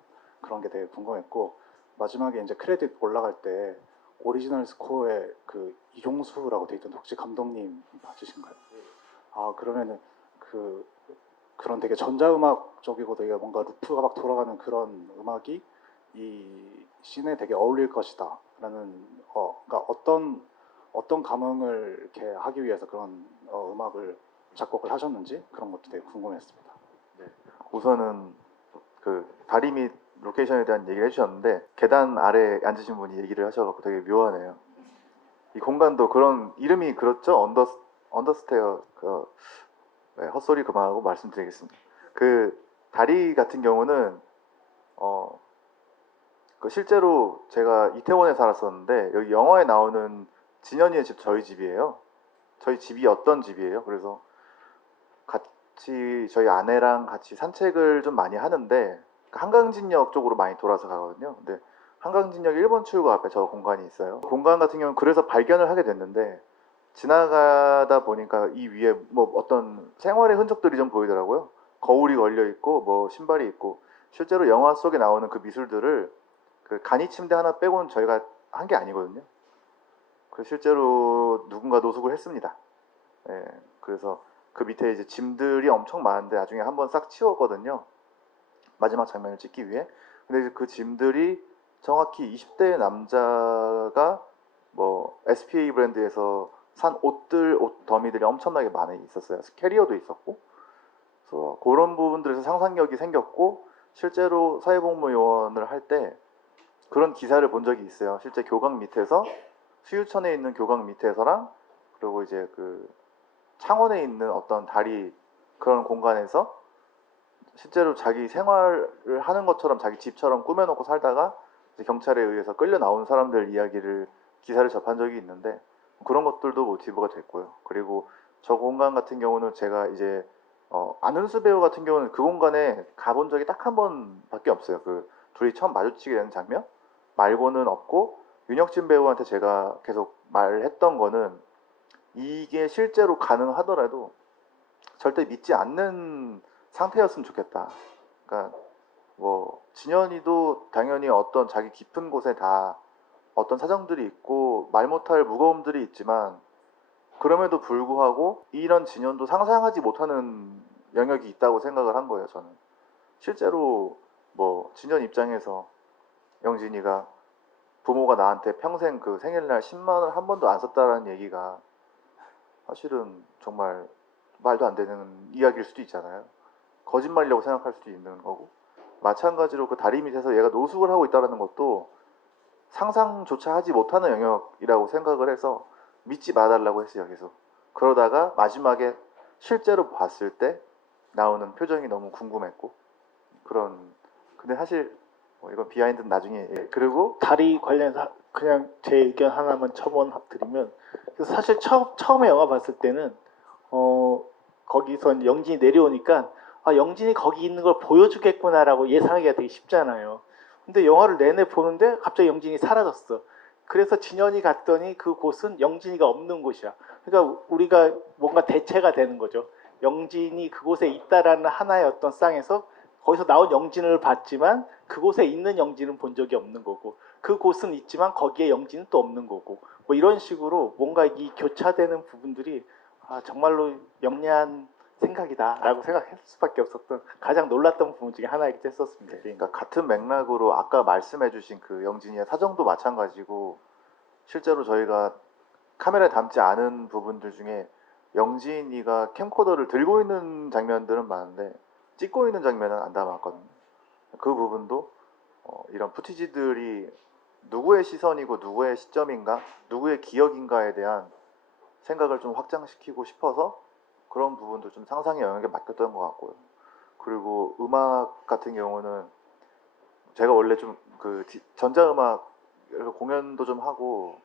그런 게 되게 궁금했고, 마지막에 이제 크레딧 올라갈 때 오리지널 스코어에 그 이종수라고 돼 있던데 혹시 감독님 맞으신가요? 그러면은 그런 되게 전자음악적이고 되게 뭔가 루프가 막 돌아가는 그런 음악이 이 씬에 되게 어울릴 것이다라는 그러니까 어떤 감흥을 이렇게 하기 위해서 그런 음악을 작곡을 하셨는지 그런 것도 되게 궁금했습니다. 우선은 그 다리 및 로케이션에 대한 얘기를 해주셨는데 계단 아래 앉으신 분이 얘기를 하셔서 되게 묘하네요. 이 공간도 그런 이름이 그렇죠? 언더스테어. 네, 헛소리 그만하고 말씀드리겠습니다. 그 다리 같은 경우는 그 실제로 제가 이태원에 살았었는데 여기 영화에 나오는 진현이의 집 저희 집이에요. 저희 집이 어떤 집이에요. 그래서 같이 저희 아내랑 같이 산책을 좀 많이 하는데 한강진역 쪽으로 많이 돌아서 가거든요. 근데 한강진역 1번 출구 앞에 저 공간이 있어요. 공간 같은 경우는 그래서 발견을 하게 됐는데 지나가다 보니까 이 위에 뭐 어떤 생활의 흔적들이 좀 보이더라고요. 거울이 걸려 있고 뭐 신발이 있고 실제로 영화 속에 나오는 그 미술들을 그 간이 침대 하나 빼고는 저희가 한 게 아니거든요. 그 실제로 누군가 노숙을 했습니다. 예, 그래서 그 밑에 이제 짐들이 엄청 많은데 나중에 한번 싹 치웠거든요. 마지막 장면을 찍기 위해. 근데 그 짐들이 정확히 20대 남자가 뭐 SPA 브랜드에서 산 옷 더미들이 엄청나게 많이 있었어요. 캐리어도 있었고. 그래서 그런 부분들에서 상상력이 생겼고 실제로 사회복무요원을 할 때 그런 기사를 본 적이 있어요. 실제 교각 밑에서 수유천에 있는 교각 밑에서랑 그리고 이제 그 창원에 있는 어떤 다리 그런 공간에서 실제로 자기 생활을 하는 것처럼 자기 집처럼 꾸며놓고 살다가 이제 경찰에 의해서 끌려 나온 사람들 이야기를 기사를 접한 적이 있는데 그런 것들도 모티브가 됐고요. 그리고 저 공간 같은 경우는 제가 이제 안은수 배우 같은 경우는 그 공간에 가본 적이 딱 한 번밖에 없어요. 그 둘이 처음 마주치게 되는 장면 말고는 없고 윤혁진 배우한테 제가 계속 말했던 거는 이게 실제로 가능하더라도 절대 믿지 않는 상태였으면 좋겠다. 그러니까 뭐 진현이도 당연히 어떤 자기 깊은 곳에 다 어떤 사정들이 있고 말 못할 무거움들이 있지만 그럼에도 불구하고 이런 진현도 상상하지 못하는 영역이 있다고 생각을 한 거예요. 저는 실제로 뭐 진현 입장에서 영진이가 부모가 나한테 평생 그 생일날 10만 원 한 번도 안 썼다라는 얘기가 사실은 정말 말도 안 되는 이야기일 수도 있잖아요. 거짓말이라고 생각할 수도 있는 거고 마찬가지로 그 다리 밑에서 얘가 노숙을 하고 있다는 것도 상상조차 하지 못하는 영역이라고 생각을 해서 믿지 말아달라고 했어요. 계속 그러다가 마지막에 실제로 봤을 때 나오는 표정이 너무 궁금했고 그런 근데 사실 뭐 이건 비하인드는 나중에 그리고 다리 관련해서 그냥 제 의견 하나만 첨언드리면 사실 처음에 영화 봤을 때는 거기서 영진이 내려오니까 영진이 거기 있는 걸 보여주겠구나라고 예상하기가 되게 쉽잖아요. 근데 영화를 내내 보는데 갑자기 영진이 사라졌어. 그래서 진현이 갔더니 그 곳은 영진이가 없는 곳이야. 그러니까 우리가 뭔가 대체가 되는 거죠. 영진이 그곳에 있다라는 하나의 어떤 쌍에서 거기서 나온 영진을 봤지만 그곳에 있는 영진은 본 적이 없는 거고 그곳은 있지만 거기에 영진은 또 없는 거고 뭐 이런 식으로 뭔가 이 교차되는 부분들이 정말로 영리한 생각이다라고 생각할 수밖에 없었던 가장 놀랐던 부분 중에 하나이기도 했었습니다. 그러니까 같은 맥락으로 아까 말씀해주신 그 영진이의 사정도 마찬가지고 실제로 저희가 카메라에 담지 않은 부분들 중에 영진이가 캠코더를 들고 있는 장면들은 많은데 찍고 있는 장면은 안 담았거든요. 그 부분도 이런 푸티지들이 누구의 시선이고 누구의 시점인가 누구의 기억인가에 대한 생각을 좀 확장시키고 싶어서 그런 부분도 좀 상상의 영역에 맡겼던 것 같고요. 그리고 음악 같은 경우는 제가 원래 좀 그 전자음악 공연도 좀 하고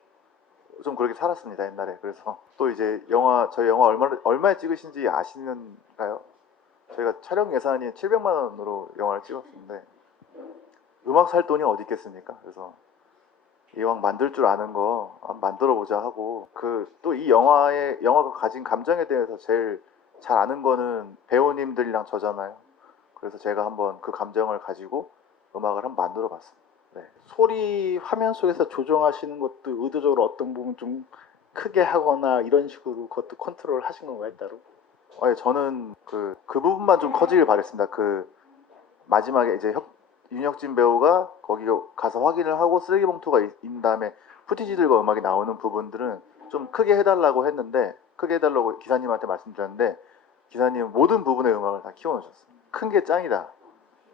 좀 그렇게 살았습니다 옛날에. 그래서 또 이제 저희 영화 얼마에 찍으신지 아시는가요? 저희가 촬영 예산이 700만 원으로 영화를 찍었는데 음악 살 돈이 어디 있겠습니까? 그래서 이왕 만들 줄 아는 거 만들어 보자 하고 그 또 이 영화가 가진 감정에 대해서 제일 잘 아는 거는 배우님들이랑 저잖아요. 그래서 제가 한번 그 감정을 가지고 음악을 한번 만들어 봤습니다. 네. 소리 화면 속에서 조정하시는 것도 의도적으로 어떤 부분 좀 크게 하거나 이런 식으로 그것도 컨트롤 하신 건가요 따로? 아니, 저는 그 부분만 좀 커지길 바랬습니다. 그 마지막에 이제 윤혁진 배우가 거기 가서 확인을 하고 쓰레기 봉투가 있는 다음에 푸티지들과 음악이 나오는 부분들은 좀 크게 해달라고 했는데, 크게 해달라고 기사님한테 말씀드렸는데 기사님은 모든 부분의 음악을 다 키워놓으셨어요. 큰 게 짱이다.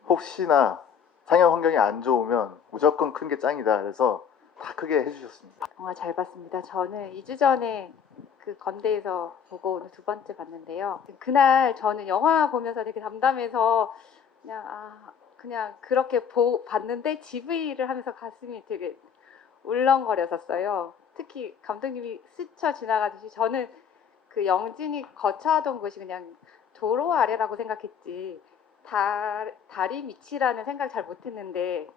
혹시나 상영 환경이 안 좋으면 무조건 큰 게 짱이다. 그래서 다 크게 해주셨습니다. 영화 잘 봤습니다. 저는 2주 전에 그 건대에서 보고 오늘 두 번째 봤는데요. 그날 저는 영화 보면서 되게 담담해서 그냥 그렇게 봤는데 GV를 하면서 가슴이 되게 울렁거렸었어요. 특히 감독님이 스쳐 지나가듯이 저는 그 영진이 거처하던 곳이 그냥 도로 아래라고 생각했지 다리 밑이라는 생각 잘 못했는데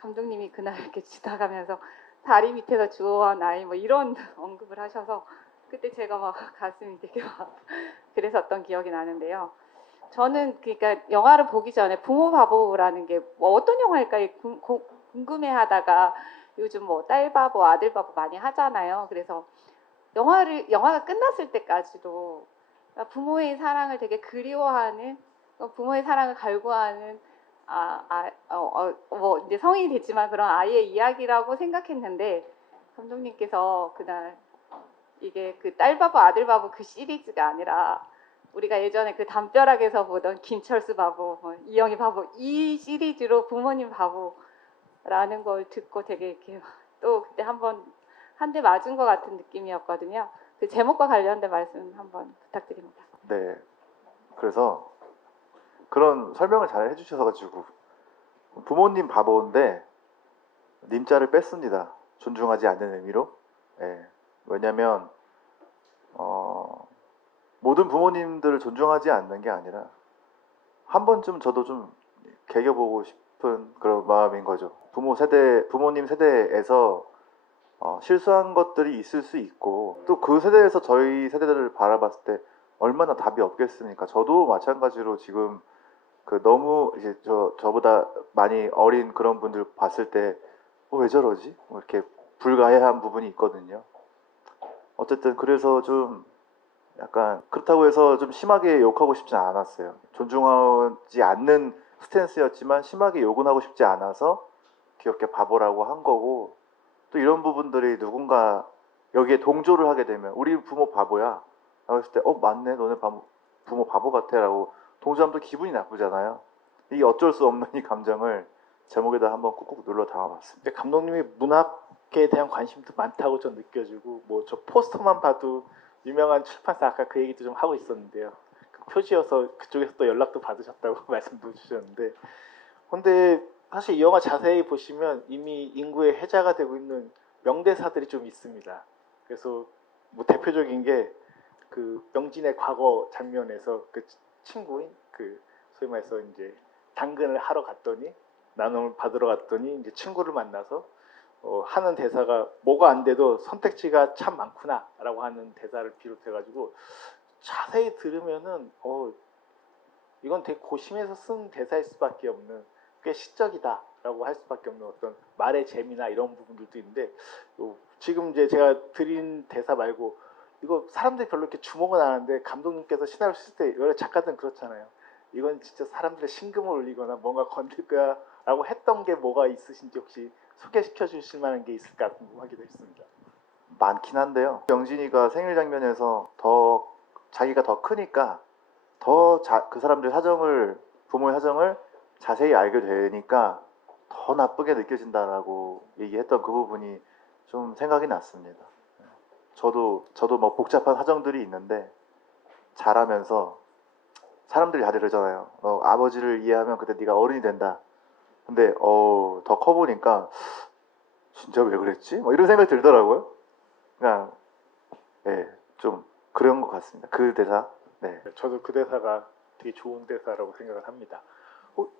감독님이 그날 이렇게 지나가면서 다리 밑에서 주워온 아이 뭐 이런 언급을 하셔서 그때 제가 막 가슴이 되게 막 그랬었던 기억이 나는데요. 저는 그러니까 영화를 보기 전에 부모 바보라는 게 뭐 어떤 영화일까 궁금해하다가 요즘 뭐 딸 바보 아들 바보 많이 하잖아요. 그래서 영화가 끝났을 때까지도 부모의 사랑을 되게 그리워하는 부모의 사랑을 갈구하는 뭐 이제 성인이 됐지만 그런 아이의 이야기라고 생각했는데 감독님께서 그날 이게 그 딸바보 아들바보 그 시리즈가 아니라 우리가 예전에 그 담벼락에서 보던 김철수 바보, 뭐 이영희 바보 이 시리즈로 부모님 바보라는 걸 듣고 되게 이렇게 또 그때 한 대 맞은 것 같은 느낌이었거든요. 그 제목과 관련된 말씀 한번 부탁드립니다. 네. 그래서 그런 설명을 잘 해주셔가지고 부모님 바보인데 님자를 뺐습니다. 존중하지 않는 의미로. 예. 왜냐면 모든 부모님들을 존중하지 않는 게 아니라 한 번쯤 저도 좀 개겨보고 싶은 그런 마음인 거죠. 부모님 세대에서 실수한 것들이 있을 수 있고 또 그 세대에서 저희 세대들을 바라봤을 때 얼마나 답이 없겠습니까? 저도 마찬가지로 지금 그 너무 이제 저보다 많이 어린 그런 분들 봤을 때 왜 저러지? 뭐 이렇게 불가해한 부분이 있거든요. 어쨌든 그래서 좀 약간 그렇다고 해서 좀 심하게 욕하고 싶지 않았어요. 존중하지 않는 스탠스였지만 심하게 욕은 하고 싶지 않아서 귀엽게 바보라고 한 거고 또 이런 부분들이 누군가 여기에 동조를 하게 되면 우리 부모 바보야 라고 했을 때 맞네 너네 부모 바보 같아 라고 동조하면 또 기분이 나쁘잖아요. 이게 어쩔 수 없는 이 감정을 제목에다 한번 꾹꾹 눌러 담아봤습니다. 근데 감독님이 문학에 대한 관심도 많다고 좀 느껴지고 뭐 저 포스터만 봐도 유명한 출판사 아까 그 얘기도 좀 하고 있었는데요. 그 표지여서 그쪽에서 또 연락도 받으셨다고 말씀도 주셨는데 근데 사실 이 영화 자세히 보시면 이미 인구의 해자가 되고 있는 명대사들이 좀 있습니다. 그래서 뭐 대표적인 게 그 명진의 과거 장면에서 그 친구인 그 소위 말해서 이제 당근을 하러 갔더니 나눔을 받으러 갔더니 이제 친구를 만나서 하는 대사가 뭐가 안 돼도 선택지가 참 많구나라고 하는 대사를 비롯해가지고 자세히 들으면은 이건 되게 고심해서 쓴 대사일 수밖에 없는 꽤 시적이다라고 할 수밖에 없는 어떤 말의 재미나 이런 부분들도 있는데 지금 이제 제가 드린 대사 말고 이거 사람들이 별로 이렇게 주목은 안 하는데 감독님께서 시나리오 쓸 때 여러 작가들은 그렇잖아요. 이건 진짜 사람들의 심금을 울리거나 뭔가 건들 거야라고 했던 게 뭐가 있으신지 혹시 소개시켜 주실 만한 게 있을까 궁금하기도 했습니다. 많긴 한데요. 영진이가 생일 장면에서 자기가 더 크니까 그 사람들 부모의 사정을 자세히 알게 되니까 더 나쁘게 느껴진다라고 얘기했던 그 부분이 좀 생각이 났습니다. 저도 뭐 복잡한 사정들이 있는데 자라면서 사람들이 다들 그러잖아요. 아버지를 이해하면 그때 네가 어른이 된다. 근데 더 커보니까 진짜 왜 그랬지? 뭐 이런 생각이 들더라고요. 그냥 좀 그런 것 같습니다. 그 대사. 네. 저도 그 대사가 되게 좋은 대사라고 생각을 합니다.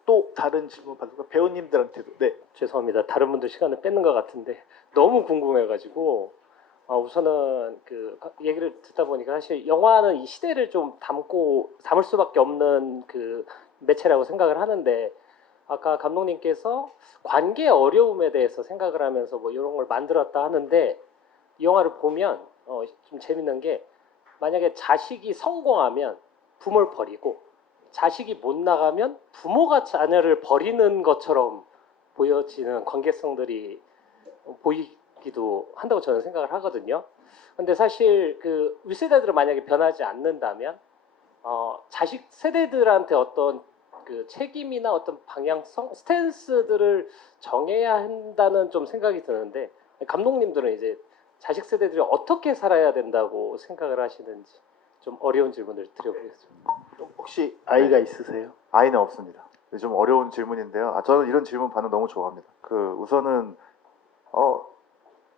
또 다른 질문 받을까? 배우님들한테도. 네. 죄송합니다. 다른 분들 시간을 뺏는 것 같은데 너무 궁금해가지고 우선은 그 얘기를 듣다 보니까 사실 영화는 이 시대를 좀 담을 수밖에 없는 그 매체라고 생각을 하는데 아까 감독님께서 관계의 어려움에 대해서 생각을 하면서 뭐 이런 걸 만들었다 하는데 이 영화를 보면 좀 재밌는 게 만약에 자식이 성공하면 부모를 버리고 자식이 못 나가면 부모가 자녀를 버리는 것처럼 보여지는 관계성들이 보이기도 한다고 저는 생각을 하거든요. 근데 사실 그 윗세대들은 만약에 변하지 않는다면 자식 세대들한테 어떤 그 책임이나 어떤 방향성, 스탠스들을 정해야 한다는 좀 생각이 드는데 감독님들은 이제 자식 세대들이 어떻게 살아야 된다고 생각을 하시는지 좀 어려운 질문을 드려보겠습니다. 혹시 아이가 있으세요? 아이는 없습니다. 좀 어려운 질문인데요. 저는 이런 질문 받는 거 너무 좋아합니다. 우선은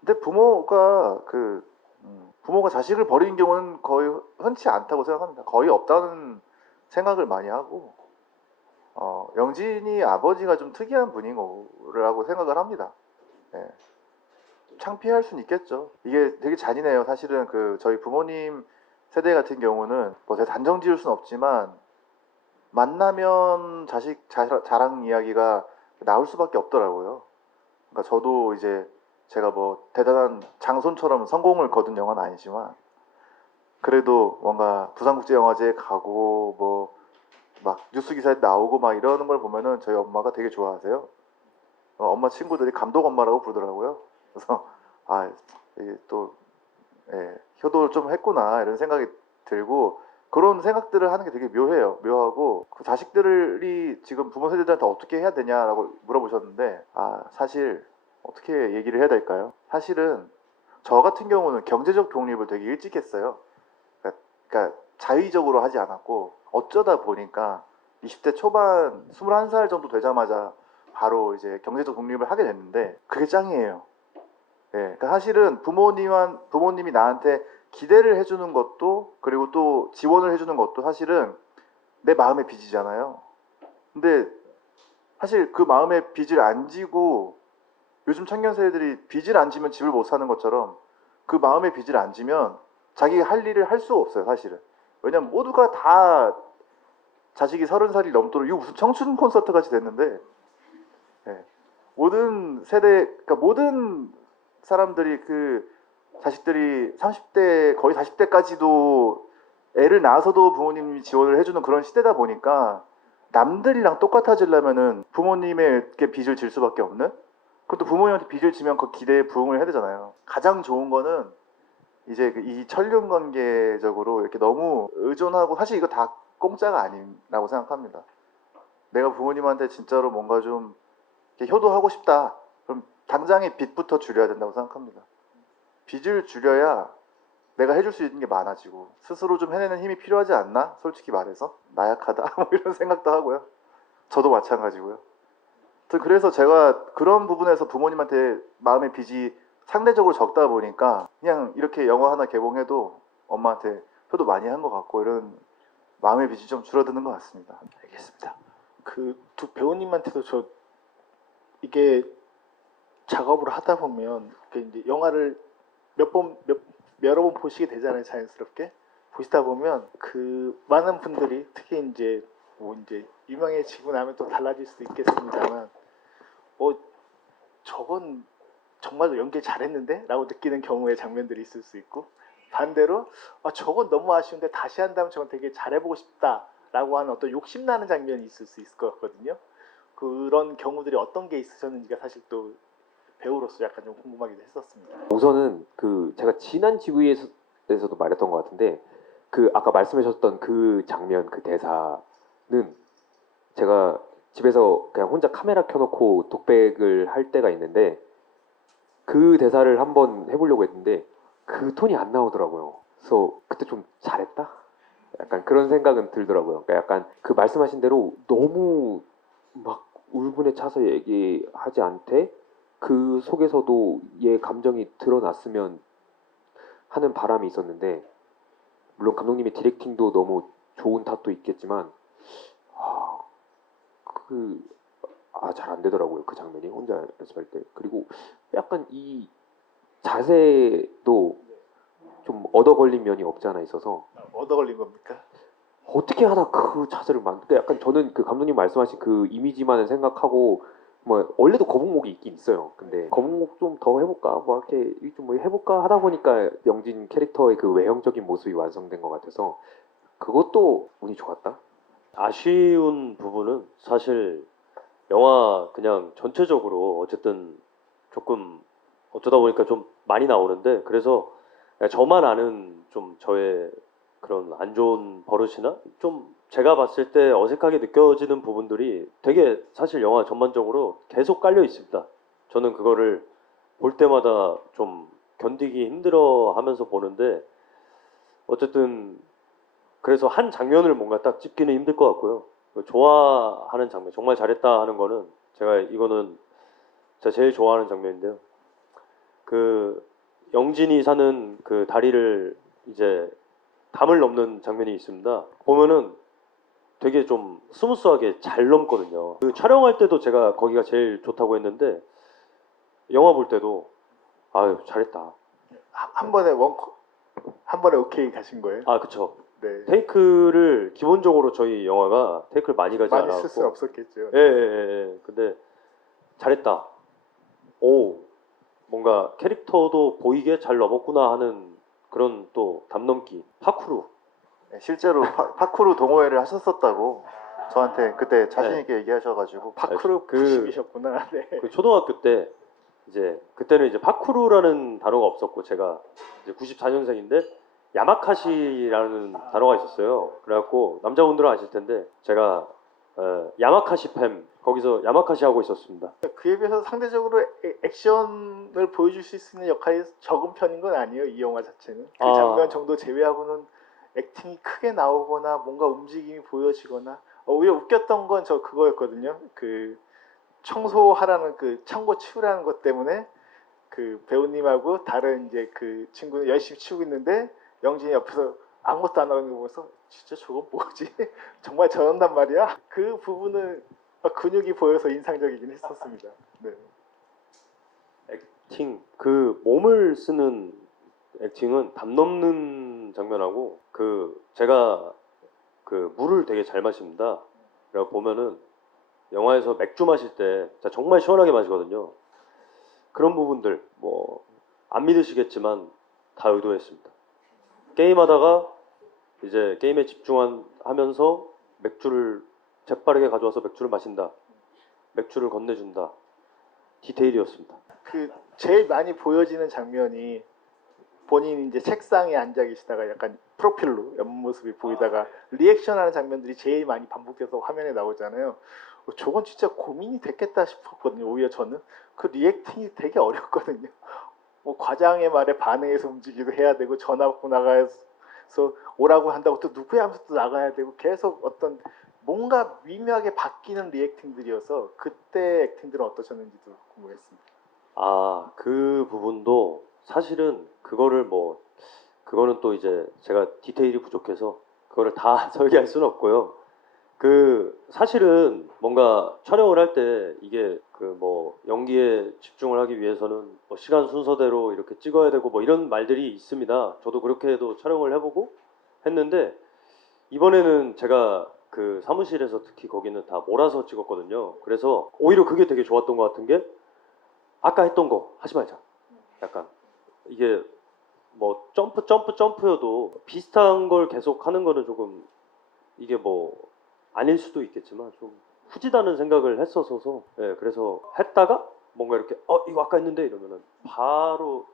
근데 부모가 자식을 버리는 경우는 거의 흔치 않다고 생각합니다. 거의 없다는 생각을 많이 하고 영진이 아버지가 좀 특이한 분인 거라고 생각을 합니다. 예. 창피할 수는 있겠죠. 이게 되게 잔인해요. 사실은 저희 부모님 세대 같은 경우는 뭐 제가 단정 지을 수는 없지만 만나면 자식 자랑 이야기가 나올 수밖에 없더라고요. 그러니까 저도 이제 제가 뭐 대단한 장손처럼 성공을 거둔 영화는 아니지만 그래도 뭔가 부산국제영화제에 가고 뭐 막 뉴스 기사에 나오고 막 이러는 걸 보면은 저희 엄마가 되게 좋아하세요. 엄마 친구들이 감독 엄마라고 부르더라고요. 그래서 이게 또 효도를 좀 했구나 이런 생각이 들고 그런 생각들을 하는 게 되게 묘하고 그 자식들이 지금 부모 세대들한테 어떻게 해야 되냐라고 물어보셨는데 사실 어떻게 얘기를 해야 될까요? 사실은 저 같은 경우는 경제적 독립을 되게 일찍 했어요. 그러니까 자의적으로 하지 않았고 어쩌다 보니까 20대 초반 21살 정도 되자마자 바로 이제 경제적 독립을 하게 됐는데 그게 짱이에요. 그러니까 사실은 부모님이 나한테 기대를 해주는 것도 그리고 또 지원을 해주는 것도 사실은 내 마음의 빚이잖아요. 근데 사실 그 마음의 빚을 안 지고 요즘 청년 세대들이 빚을 안 지면 집을 못 사는 것처럼 그 마음의 빚을 안 지면 자기가 할 일을 할 수가 없어요, 사실은. 왜냐면 모두가 다 자식이 30살이 넘도록 이거 무슨 청춘 콘서트 같이 됐는데 모든 세대, 그러니까 모든 사람들이 자식들이 30대 거의 40대까지도 애를 낳아서도 부모님이 지원을 해주는 그런 시대다 보니까 남들이랑 똑같아지려면은 부모님에게 빚을 질 수밖에 없는. 그것도 부모님한테 빚을 지면 그 기대에 부응을 해야 되잖아요. 가장 좋은 거는 이제 이 천륜 관계적으로 이렇게 너무 의존하고 사실 이거 다 공짜가 아니라고 생각합니다. 내가 부모님한테 진짜로 뭔가 좀 이렇게 효도하고 싶다. 그럼 당장의 빚부터 줄여야 된다고 생각합니다. 빚을 줄여야 내가 해줄 수 있는 게 많아지고 스스로 좀 해내는 힘이 필요하지 않나? 솔직히 말해서 나약하다 뭐 이런 생각도 하고요. 저도 마찬가지고요. 그래서 제가 그런 부분에서 부모님한테 마음의 빚이 상대적으로 적다 보니까 그냥 이렇게 영화 하나 개봉해도 엄마한테 효도 많이 한 것 같고 이런 마음의 빚이 좀 줄어드는 것 같습니다. 알겠습니다. 그 두 배우님한테도 이게 작업을 하다 보면 이제 영화를 여러 번 보시게 되잖아요. 자연스럽게 보시다 보면 많은 분들이 특히 이제 유명해지고 나면 또 달라질 수도 있겠습니다만 저건 정말로 연기 잘했는데? 라고 느끼는 경우의 장면들이 있을 수 있고 반대로 저건 너무 아쉬운데 다시 한다면 저건 되게 잘해보고 싶다 라고 하는 어떤 욕심나는 장면이 있을 수 있을 것 같거든요. 그런 경우들이 어떤 게 있으셨는지가 사실 또 배우로서 약간 좀 궁금하기도 했었습니다. 우선은 제가 지난 GV에서도 말했던 것 같은데 아까 말씀하셨던 그 장면 그 대사는 제가 집에서 그냥 혼자 카메라 켜놓고 독백을 할 때가 있는데 그 대사를 한번 해보려고 했는데 그 톤이 안 나오더라고요. 그래서 그때 좀 잘했다? 약간 그런 생각은 들더라고요. 그러니까 약간 그 말씀하신 대로 너무 막 울분에 차서 얘기하지 않되 그 속에서도 얘 감정이 드러났으면 하는 바람이 있었는데 물론 감독님의 디렉팅도 너무 좋은 탓도 있겠지만 잘 안 되더라고요. 그 장면이 혼자 연습할 때. 그리고 약간 이 자세도 좀 얻어 걸린 면이 없지 않아 있어서 얻어 걸린 겁니까? 어떻게 하다 그 자세를 약간 저는 그 감독님 말씀하신 그 이미지만을 생각하고 뭐 원래도 거북목이 있긴 있어요. 근데 거북목 좀 더 해볼까, 뭐 이렇게 좀 뭐 해볼까 하다 보니까 영진 캐릭터의 그 외형적인 모습이 완성된 것 같아서 그것도 운이 좋았다. 아쉬운 부분은 사실 영화 그냥 전체적으로 어쨌든 조금 어쩌다 보니까 좀 많이 나오는데, 그래서 저만 아는 좀 저의 그런 안 좋은 버릇이나 좀 제가 봤을 때 어색하게 느껴지는 부분들이 되게 사실 영화 전반적으로 계속 깔려 있습니다. 저는 그거를 볼 때마다 좀 견디기 힘들어 하면서 보는데, 어쨌든 그래서 한 장면을 뭔가 딱 찝기는 힘들 것 같고요. 그 좋아하는 장면, 정말 잘했다 하는 거는 이거는 제가 제일 좋아하는 장면인데요. 그 영진이 사는 그 다리를 이제 담을 넘는 장면이 있습니다. 보면은 되게 좀 스무스하게 잘 넘거든요. 그 촬영할 때도 제가 거기가 제일 좋다고 했는데, 영화 볼 때도 아유 잘했다. 한 번에 한 번에 오케이 가신 거예요? 아 그쵸. 네. 테이크를 기본적으로 저희 영화가 테이크를 많이 가지 많이 쓸 수 않았고, 없었겠죠. 예. 근데 잘했다. 오, 뭔가 캐릭터도 보이게 잘 넘었구나 하는 그런 또 담넘기. 파쿠르. 네, 실제로 파쿠르 동호회를 하셨었다고 저한테 그때 자신 있게 얘기하셔가지고 파크로 그- 부심이셨구나. 네. 그 초등학교 때 이제 그때는 이제 파쿠르라는 단어가 없었고, 제가 이제 94년생인데 야마카시라는 단어가 있었어요. 그래갖고 남자분들은 아실 텐데 제가 야마카시 팸 거기서 야마카시 하고 있었습니다. 그에 비해서 상대적으로 액션을 보여줄 수 있는 역할이 적은 편인 건 아니에요. 이 영화 자체는. 그 아. 장면 정도 제외하고는 액팅이 크게 나오거나 뭔가 움직임이 보여지거나, 오히려 웃겼던 건 저 그거였거든요. 그 청소하라는 그 창고 치우라는 것 때문에 그 배우님하고 다른 이제 그 친구는 열심히 치우고 있는데 영진이 옆에서 아무것도 안 하는 거 보면서 진짜 저건 뭐지? 정말 저런단 말이야? 그 부분은 근육이 보여서 인상적이긴 했었습니다. 네. 액팅 그 몸을 쓰는 액팅은 담 넘는 장면하고, 그 제가 그 물을 되게 잘 마십니다. 그래서 보면은 영화에서 맥주 마실 때 진짜 정말 시원하게 마시거든요. 그런 부분들 뭐 안 믿으시겠지만 다 의도했습니다. 게임하다가 이제 게임에 집중하면서 맥주를 재빠르게 가져와서 맥주를 마신다. 맥주를 건네준다. 디테일이었습니다. 그 제일 많이 보여지는 장면이 본인이 이제 책상에 앉아 계시다가 약간 프로필로 옆모습이 보이다가 리액션하는 장면들이 제일 많이 반복돼서 화면에 나오잖아요. 저건 진짜 고민이 됐겠다 싶었거든요. 오히려 저는 그 리액팅이 되게 어렵거든요. 뭐 과장의 말에 반응해서 움직이기도 해야 되고, 전화 받고 나가서 오라고 한다고 또 누구야 하면서 또 나가야 되고, 계속 어떤 뭔가 미묘하게 바뀌는 리액팅들이어서 그때 액팅들은 어떠셨는지도 궁금했습니다. 아, 그 부분도 사실은 그거는 또 이제 제가 디테일이 부족해서 그거를 다 설계할 수는 없고요. 그 사실은 뭔가 촬영을 할 때 이게 그 뭐 연기에 집중을 하기 위해서는 뭐 시간 순서대로 이렇게 찍어야 되고 뭐 이런 말들이 있습니다. 저도 그렇게도 촬영을 해보고 했는데, 이번에는 제가 그 사무실에서 특히 거기는 다 몰아서 찍었거든요. 그래서 오히려 그게 되게 좋았던 것 같은 게, 아까 했던 거 하지 말자. 약간 이게 뭐 점프여도 비슷한 걸 계속 하는 거는 조금 이게 뭐 아닐 수도 있겠지만 좀 후지다는 생각을 했었어서, 예, 그래서 했다가 뭔가 이렇게 이거 아까 했는데 이러면은 바로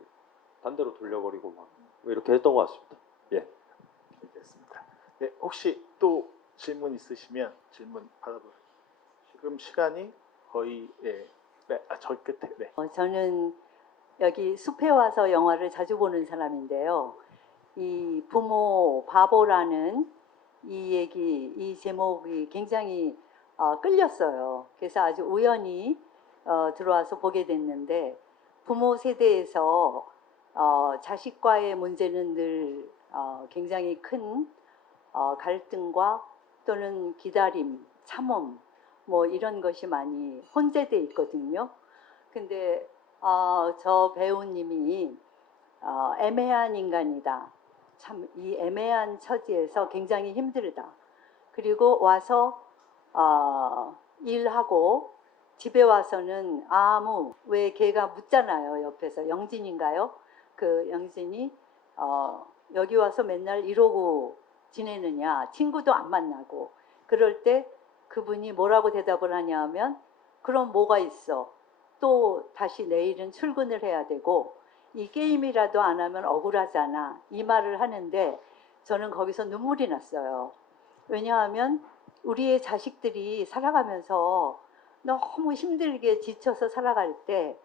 딴 데로 돌려버리고 막 이렇게 했던 것 같습니다. 예. 알겠습니다. 네, 혹시 또 질문 있으시면 질문 받아보세요. 지금 시간이 거의 저 끝에. 네. 저는 여기 숲에 와서 영화를 자주 보는 사람인데요. 이 부모 바보라는 이 제목이 굉장히 끌렸어요. 그래서 아주 우연히 들어와서 보게 됐는데, 부모 세대에서 자식과의 문제는 늘 굉장히 큰 갈등과 또는 기다림, 참음 뭐 이런 것이 많이 혼재돼 있거든요. 근데 저 배우님이 애매한 인간이다. 참 이 애매한 처지에서 굉장히 힘들다. 그리고 와서 일하고 집에 와서는 아무 왜 걔가 묻잖아요. 옆에서 영진인가요? 그 영진이 여기 와서 맨날 이러고 지내느냐, 친구도 안 만나고. 그럴 때 그분이 뭐라고 대답을 하냐면 그럼 뭐가 있어? 또 다시 내일은 출근을 해야 되고 이 게임이라도 안 하면 억울하잖아. 이 말을 하는데 저는 거기서 눈물이 났어요. 왜냐하면 우리의 자식들이 살아가면서 너무 힘들게 지쳐서 살아갈 때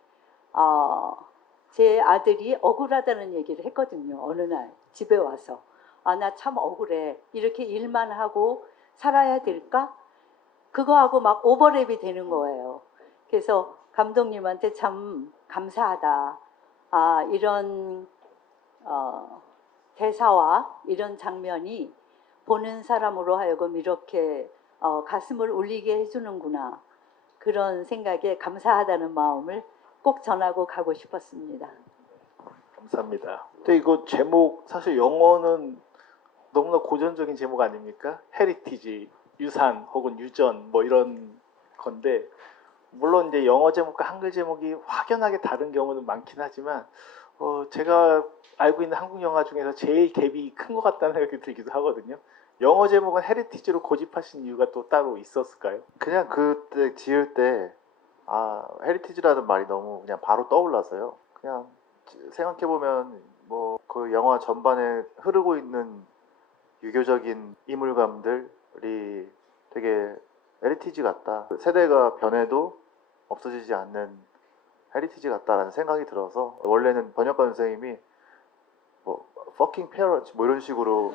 제 아들이 억울하다는 얘기를 했거든요. 어느 날 집에 와서 나 참 억울해. 이렇게 일만 하고 살아야 될까? 그거하고 막 오버랩이 되는 거예요. 그래서 감독님한테 참 감사하다. 이런 대사와 이런 장면이 보는 사람으로 하여금 이렇게 가슴을 울리게 해주는구나. 그런 생각에 감사하다는 마음을 꼭 전하고 가고 싶었습니다. 감사합니다. 근데 이거 제목 사실 영어는 너무나 고전적인 제목 아닙니까? 헤리티지, 유산 혹은 유전 뭐 이런 건데 물론 이제 영어 제목과 한글 제목이 확연하게 다른 경우는 많긴 하지만 제가 알고 있는 한국 영화 중에서 제일 갭이 큰 것 같다는 생각이 들기도 하거든요. 영어 제목은 헤리티지로 고집하신 이유가 또 따로 있었을까요? 그냥 그때 지을 때 헤리티지라는 말이 너무 그냥 바로 떠올라서요. 그냥 생각해 보면 뭐 그 영화 전반에 흐르고 있는 유교적인 이물감들이 되게 헤리티지 같다. 세대가 변해도 없어지지 않는 헤리티지 같다라는 생각이 들어서 원래는 번역가 선생님이 뭐 fucking parents 뭐 이런 식으로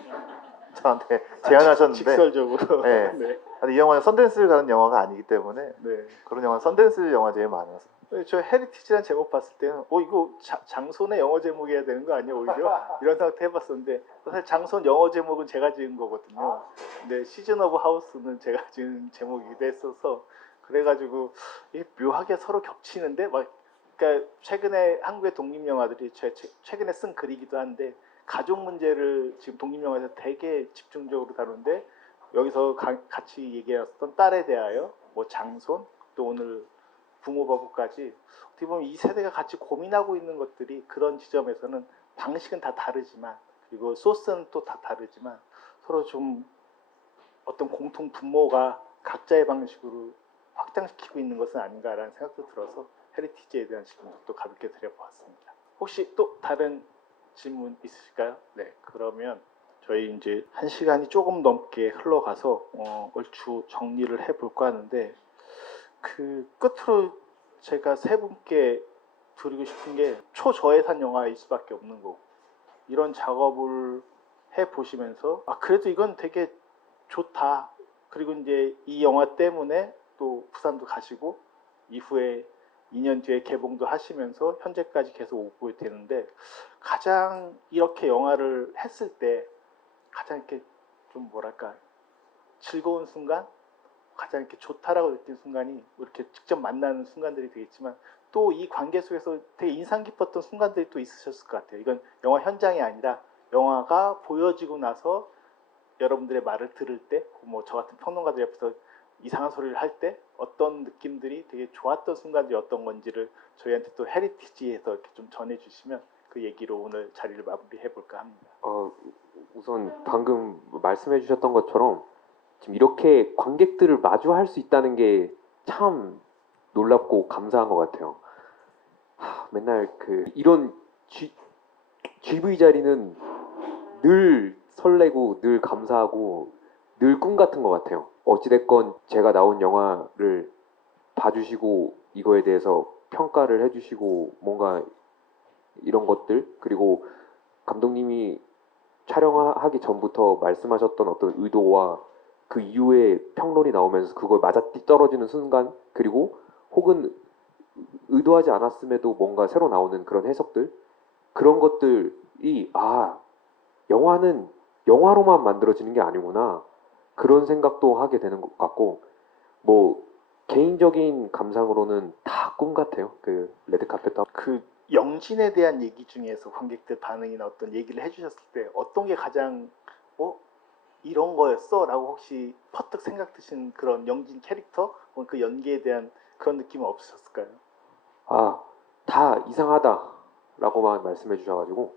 저한테 제안하셨는데 직설적으로. 네. 네. 이 영화는 선댄스를 가는 영화가 아니기 때문에 네. 그런 영화는 선댄스 영화제에 많아서 저 헤리티지란 제목 봤을 때는 이거 장손의 영어 제목이어야 되는 거 아니야 오히려 이런 생각도 해봤었는데 사실 장손 영어 제목은 제가 지은 거거든요. 근데 시즌 오브 하우스는 제가 지은 제목이기도 했어서 그래가지고 이게 묘하게 서로 겹치는데 그러니까 최근에 한국의 독립 영화들이 최근에 쓴 글이기도 한데 가족 문제를 지금 독립 영화에서 되게 집중적으로 다루는데 여기서 같이 얘기했던 딸에 대하여 뭐 장손 또 오늘 부모 바보까지 어떻게 보면 이 세대가 같이 고민하고 있는 것들이 그런 지점에서는 방식은 다 다르지만 그리고 소스는 또 다 다르지만 서로 좀 어떤 공통 분모가 각자의 방식으로 확장시키고 있는 것은 아닌가라는 생각도 들어서 헤리티지에 대한 질문도 또 가볍게 드려보았습니다. 혹시 또 다른 질문 있으실까요? 네, 그러면 저희 이제 1시간이 조금 넘게 흘러가서 얼추 정리를 해볼까 하는데 그 끝으로 제가 세 분께 드리고 싶은 게 초저예산 영화일 수밖에 없는 거고 이런 작업을 해 보시면서 그래도 이건 되게 좋다. 그리고 이제 이 영화 때문에 또 부산도 가시고 이후에 2년 뒤에 개봉도 하시면서 현재까지 계속 오고 되는데 가장 이렇게 영화를 했을 때 가장 이렇게 좀 뭐랄까 즐거운 순간 가장 이렇게 좋다라고 느낀 순간이 이렇게 직접 만나는 순간들이 되겠지만 또 이 관계 속에서 되게 인상 깊었던 순간들이 또 있으셨을 것 같아요. 이건 영화 현장이 아니라 영화가 보여지고 나서 여러분들의 말을 들을 때 뭐 저 같은 평론가들 옆에서 이상한 소리를 할 때 어떤 느낌들이 되게 좋았던 순간들이 어떤 건지를 저희한테 또 헤리티지에서 이렇게 좀 전해주시면 그 얘기로 오늘 자리를 마무리해 볼까 합니다. 우선 방금 말씀해 주셨던 것처럼 지금 이렇게 관객들을 마주할 수 있다는 게 참 놀랍고 감사한 것 같아요. 맨날 이런 GV 자리는 늘 설레고 늘 감사하고 늘 꿈 같은 것 같아요. 어찌됐건 제가 나온 영화를 봐주시고 이거에 대해서 평가를 해주시고 뭔가 이런 것들 그리고 감독님이 촬영하기 전부터 말씀하셨던 어떤 의도와 그 이후에 평론이 나오면서 그걸 맞아떨어지는 떨어지는 순간 그리고 혹은 의도하지 않았음에도 뭔가 새로 나오는 그런 해석들 그런 것들이 영화는 영화로만 만들어지는 게 아니구나 그런 생각도 하게 되는 것 같고 뭐 개인적인 감상으로는 다 꿈 같아요. 그 레드카펫도 그 영진에 대한 얘기 중에서 관객들 반응이나 어떤 얘기를 해주셨을 때 어떤 게 가장 이런 거였어라고 혹시 퍼뜩 생각 드신 그런 영진 캐릭터 혹은 그 연기에 대한 그런 느낌은 없으셨을까요? 아, 다 이상하다라고만 말씀해 주셔가지고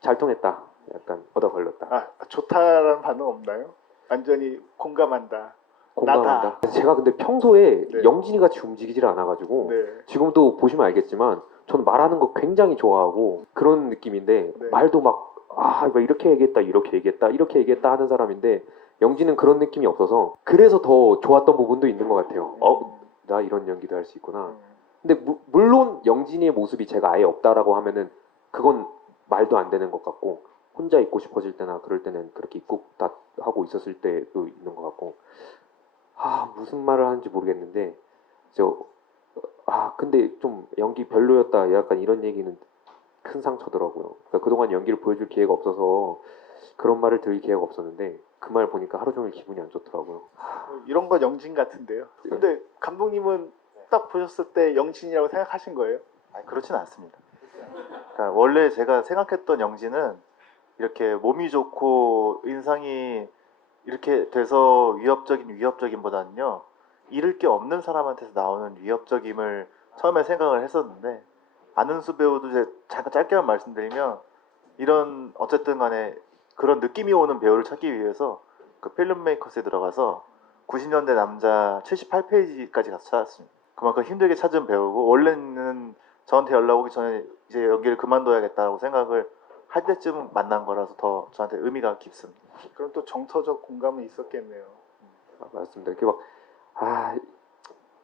잘 통했다. 약간 얻어 걸렸다. 아, 좋다라는 반응 없나요? 완전히 공감한다. 공감한다. 제가 근데 평소에 네. 영진이 같이 움직이질 않아가지고 네. 지금도 보시면 알겠지만 저는 말하는 거 굉장히 좋아하고 그런 느낌인데 네. 말도 막 이거 이렇게 얘기했다 이렇게 얘기했다 이렇게 얘기했다 하는 사람인데 영진은 그런 느낌이 없어서 그래서 더 좋았던 부분도 있는 것 같아요. 나 이런 연기도 할 수 있구나. 근데 물론 영진이의 모습이 제가 아예 없다라고 하면은 그건 말도 안 되는 것 같고 혼자 있고 싶어질 때나 그럴 때는 그렇게 입고 다 하고 있었을 때도 있는 것 같고 무슨 말을 하는지 모르겠는데 근데 좀 연기 별로였다 약간 이런 얘기는 큰 상처더라고요. 그러니까 그동안 연기를 보여줄 기회가 없어서 그런 말을 들을 기회가 없었는데 그 말 보니까 하루 종일 기분이 안 좋더라고요. 이런 건 영진 같은데요. 근데 감독님은 딱 보셨을 때 영진이라고 생각하신 거예요? 아니, 그렇진 않습니다. 그러니까 원래 제가 생각했던 영진은 이렇게 몸이 좋고 인상이 이렇게 돼서 위협적인보다는요, 잃을 게 없는 사람한테서 나오는 위협적임을 처음에 생각을 했었는데, 안은수 배우도 이제 잠깐 짧게만 말씀드리면 이런 어쨌든 간에 그런 느낌이 오는 배우를 찾기 위해서 그 필름메이커스에 들어가서 90년대 남자 78페이지까지 가서 찾았습니다. 그만큼 힘들게 찾은 배우고, 원래는 저한테 연락 오기 전에 이제 연기를 그만둬야겠다고 생각을 할 때쯤 만난 거라서 더 저한테 의미가 깊습니다. 그럼 또 정서적 공감은 있었겠네요. 맞습니다. 이렇게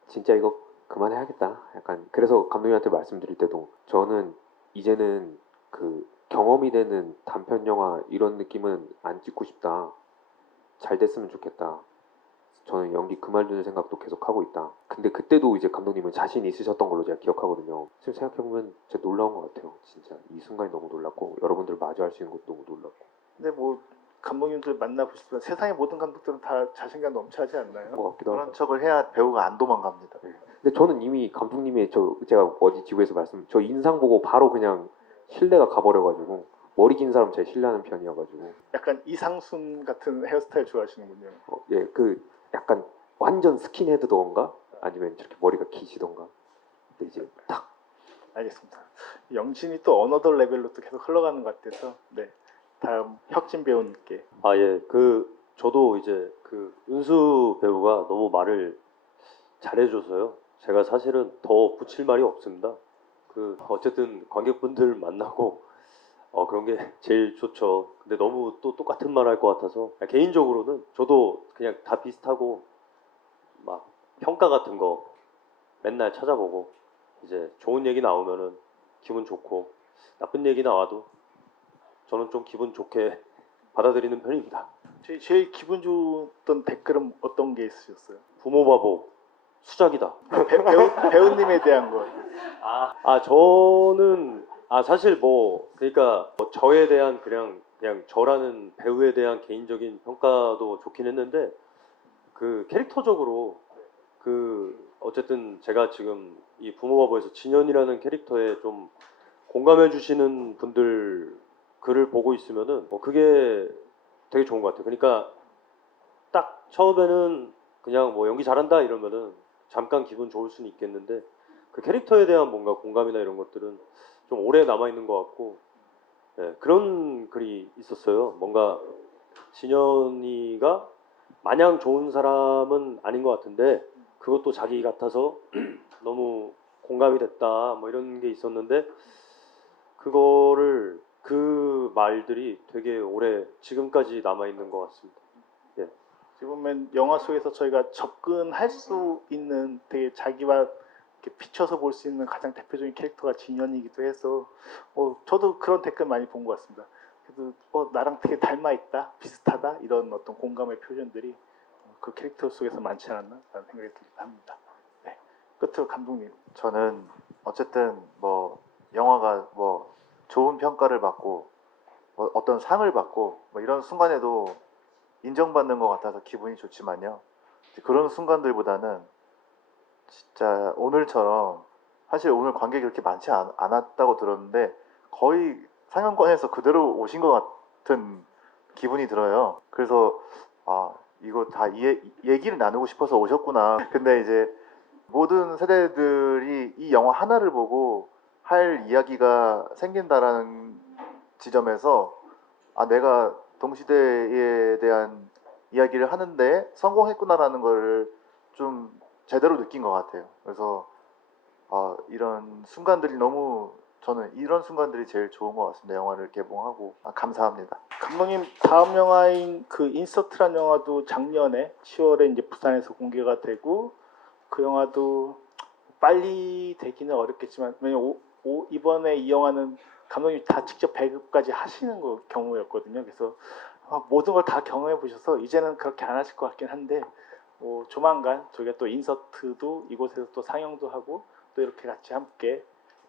진짜 이거 그만해야겠다. 약간 그래서 감독님한테 말씀드릴 때도 저는 이제는 그 경험이 되는 단편 영화 이런 느낌은 안 찍고 싶다. 잘 됐으면 좋겠다. 저는 연기 그만두는 생각도 계속 하고 있다. 근데 그때도 이제 감독님은 자신 있으셨던 걸로 제가 기억하거든요. 지금 생각해보면 진짜 놀라운 것 같아요. 진짜 이 순간이 너무 놀랐고 여러분들 마주할 수 있는 것도 너무 놀랐고. 근데 뭐 감독님들 만나보실 때 세상의 모든 감독들은 다 자신감 넘쳐하지 않나요? 것 같기도 하고. 그런 척을 해야 배우가 안 도망갑니다. 근데 저는 이미 감독님의 제가 어제 지구에서 저 인상 보고 바로 그냥 신뢰가 가버려가지고 머리 긴 사람 제가 신뢰하는 편이어가지고 약간 이상순 같은 헤어스타일 좋아하시는군요. 약간 완전 스킨헤드던가 아니면 저렇게 머리가 기시던가. 근데 이제 딱 알겠습니다. 영진이 또 어너더 레벨로 또 계속 흘러가는 것 같아서 네. 다음 혁진 배우님께. 저도 이제 그 은수 배우가 너무 말을 잘해줘서요. 제가 사실은 더 붙일 말이 없습니다. 어쨌든 관객분들 만나고 그런 게 제일 좋죠. 근데 너무 또 똑같은 말 할 것 같아서 개인적으로는 저도 그냥 다 비슷하고 막 평가 같은 거 맨날 찾아보고 이제 좋은 얘기 나오면은 기분 좋고 나쁜 얘기 나와도 저는 좀 기분 좋게 받아들이는 편입니다. 제일 기분 좋던 댓글은 어떤 게 있으셨어요? 부모 바보 수작이다. 배우님에 대한 거. 저는 사실 그러니까 저에 대한 그냥 저라는 배우에 대한 개인적인 평가도 좋긴 했는데 그 캐릭터적으로 어쨌든 제가 지금 이 부모바보에서 진현이라는 캐릭터에 좀 공감해 주시는 분들 글을 보고 있으면은 그게 되게 좋은 것 같아요. 그러니까 딱 처음에는 그냥 연기 잘한다 이러면은 잠깐 기분 좋을 수는 있겠는데 그 캐릭터에 대한 뭔가 공감이나 이런 것들은 좀 오래 남아 있는 것 같고 그런 글이 있었어요. 뭔가 진현이가 마냥 좋은 사람은 아닌 것 같은데 그것도 자기 같아서 너무 공감이 됐다 이런 게 있었는데 그 말들이 되게 오래 지금까지 남아 있는 것 같습니다. 지금 보면 영화 속에서 저희가 접근할 수 있는 되게 자기와 이렇게 비춰서 볼 수 있는 가장 대표적인 캐릭터가 진현이기도 해서 저도 그런 댓글 많이 본 것 같습니다. 그래도 나랑 되게 닮아 있다, 비슷하다 이런 어떤 공감의 표현들이 그 캐릭터 속에서 많지 않았나 라는 생각이 들기도 합니다. 네. 끝으로 감독님. 저는 어쨌든 영화가 좋은 평가를 받고 어떤 상을 받고 이런 순간에도 인정받는 것 같아서 기분이 좋지만요. 그런 순간들보다는 진짜 오늘처럼 사실 오늘 관객이 그렇게 많지 않았다고 들었는데 거의 상영관에서 그대로 오신 것 같은 기분이 들어요. 그래서 이거 다 얘기를 나누고 싶어서 오셨구나. 근데 이제 모든 세대들이 이 영화 하나를 보고 할 이야기가 생긴다라는 지점에서 내가 동시대에 대한 이야기를 하는데 성공했구나라는 걸 좀 제대로 느낀 것 같아요. 그래서 이런 순간들이 저는 이런 순간들이 제일 좋은 것 같습니다. 영화를 개봉하고 감사합니다. 감독님 다음 영화인 그 인서트란 영화도 작년에 10월에 이제 부산에서 공개가 되고 그 영화도 빨리 되기는 어렵겠지만 왜냐면 이번에 이 영화는 감독님이 다 직접 배급까지 하시는 경우였거든요. 그래서 모든 걸 다 경험해 보셔서 이제는 그렇게 안 하실 것 같긴 한데 조만간 저희가 또 인서트도 이곳에서 또 상영도 하고 또 이렇게 같이 함께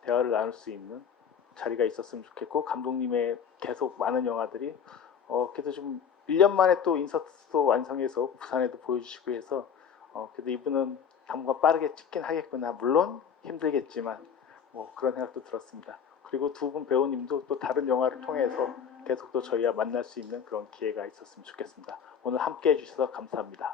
대화를 나눌 수 있는 자리가 있었으면 좋겠고 감독님의 계속 많은 영화들이 그래도 좀 1년 만에 또 인서트도 완성해서 부산에도 보여주시고 해서 그래도 이분은 당분간 빠르게 찍긴 하겠구나. 물론 힘들겠지만 그런 생각도 들었습니다. 그리고 두 분 배우님도 또 다른 영화를 통해서 계속 또 저희와 만날 수 있는 그런 기회가 있었으면 좋겠습니다. 오늘 함께 해주셔서 감사합니다.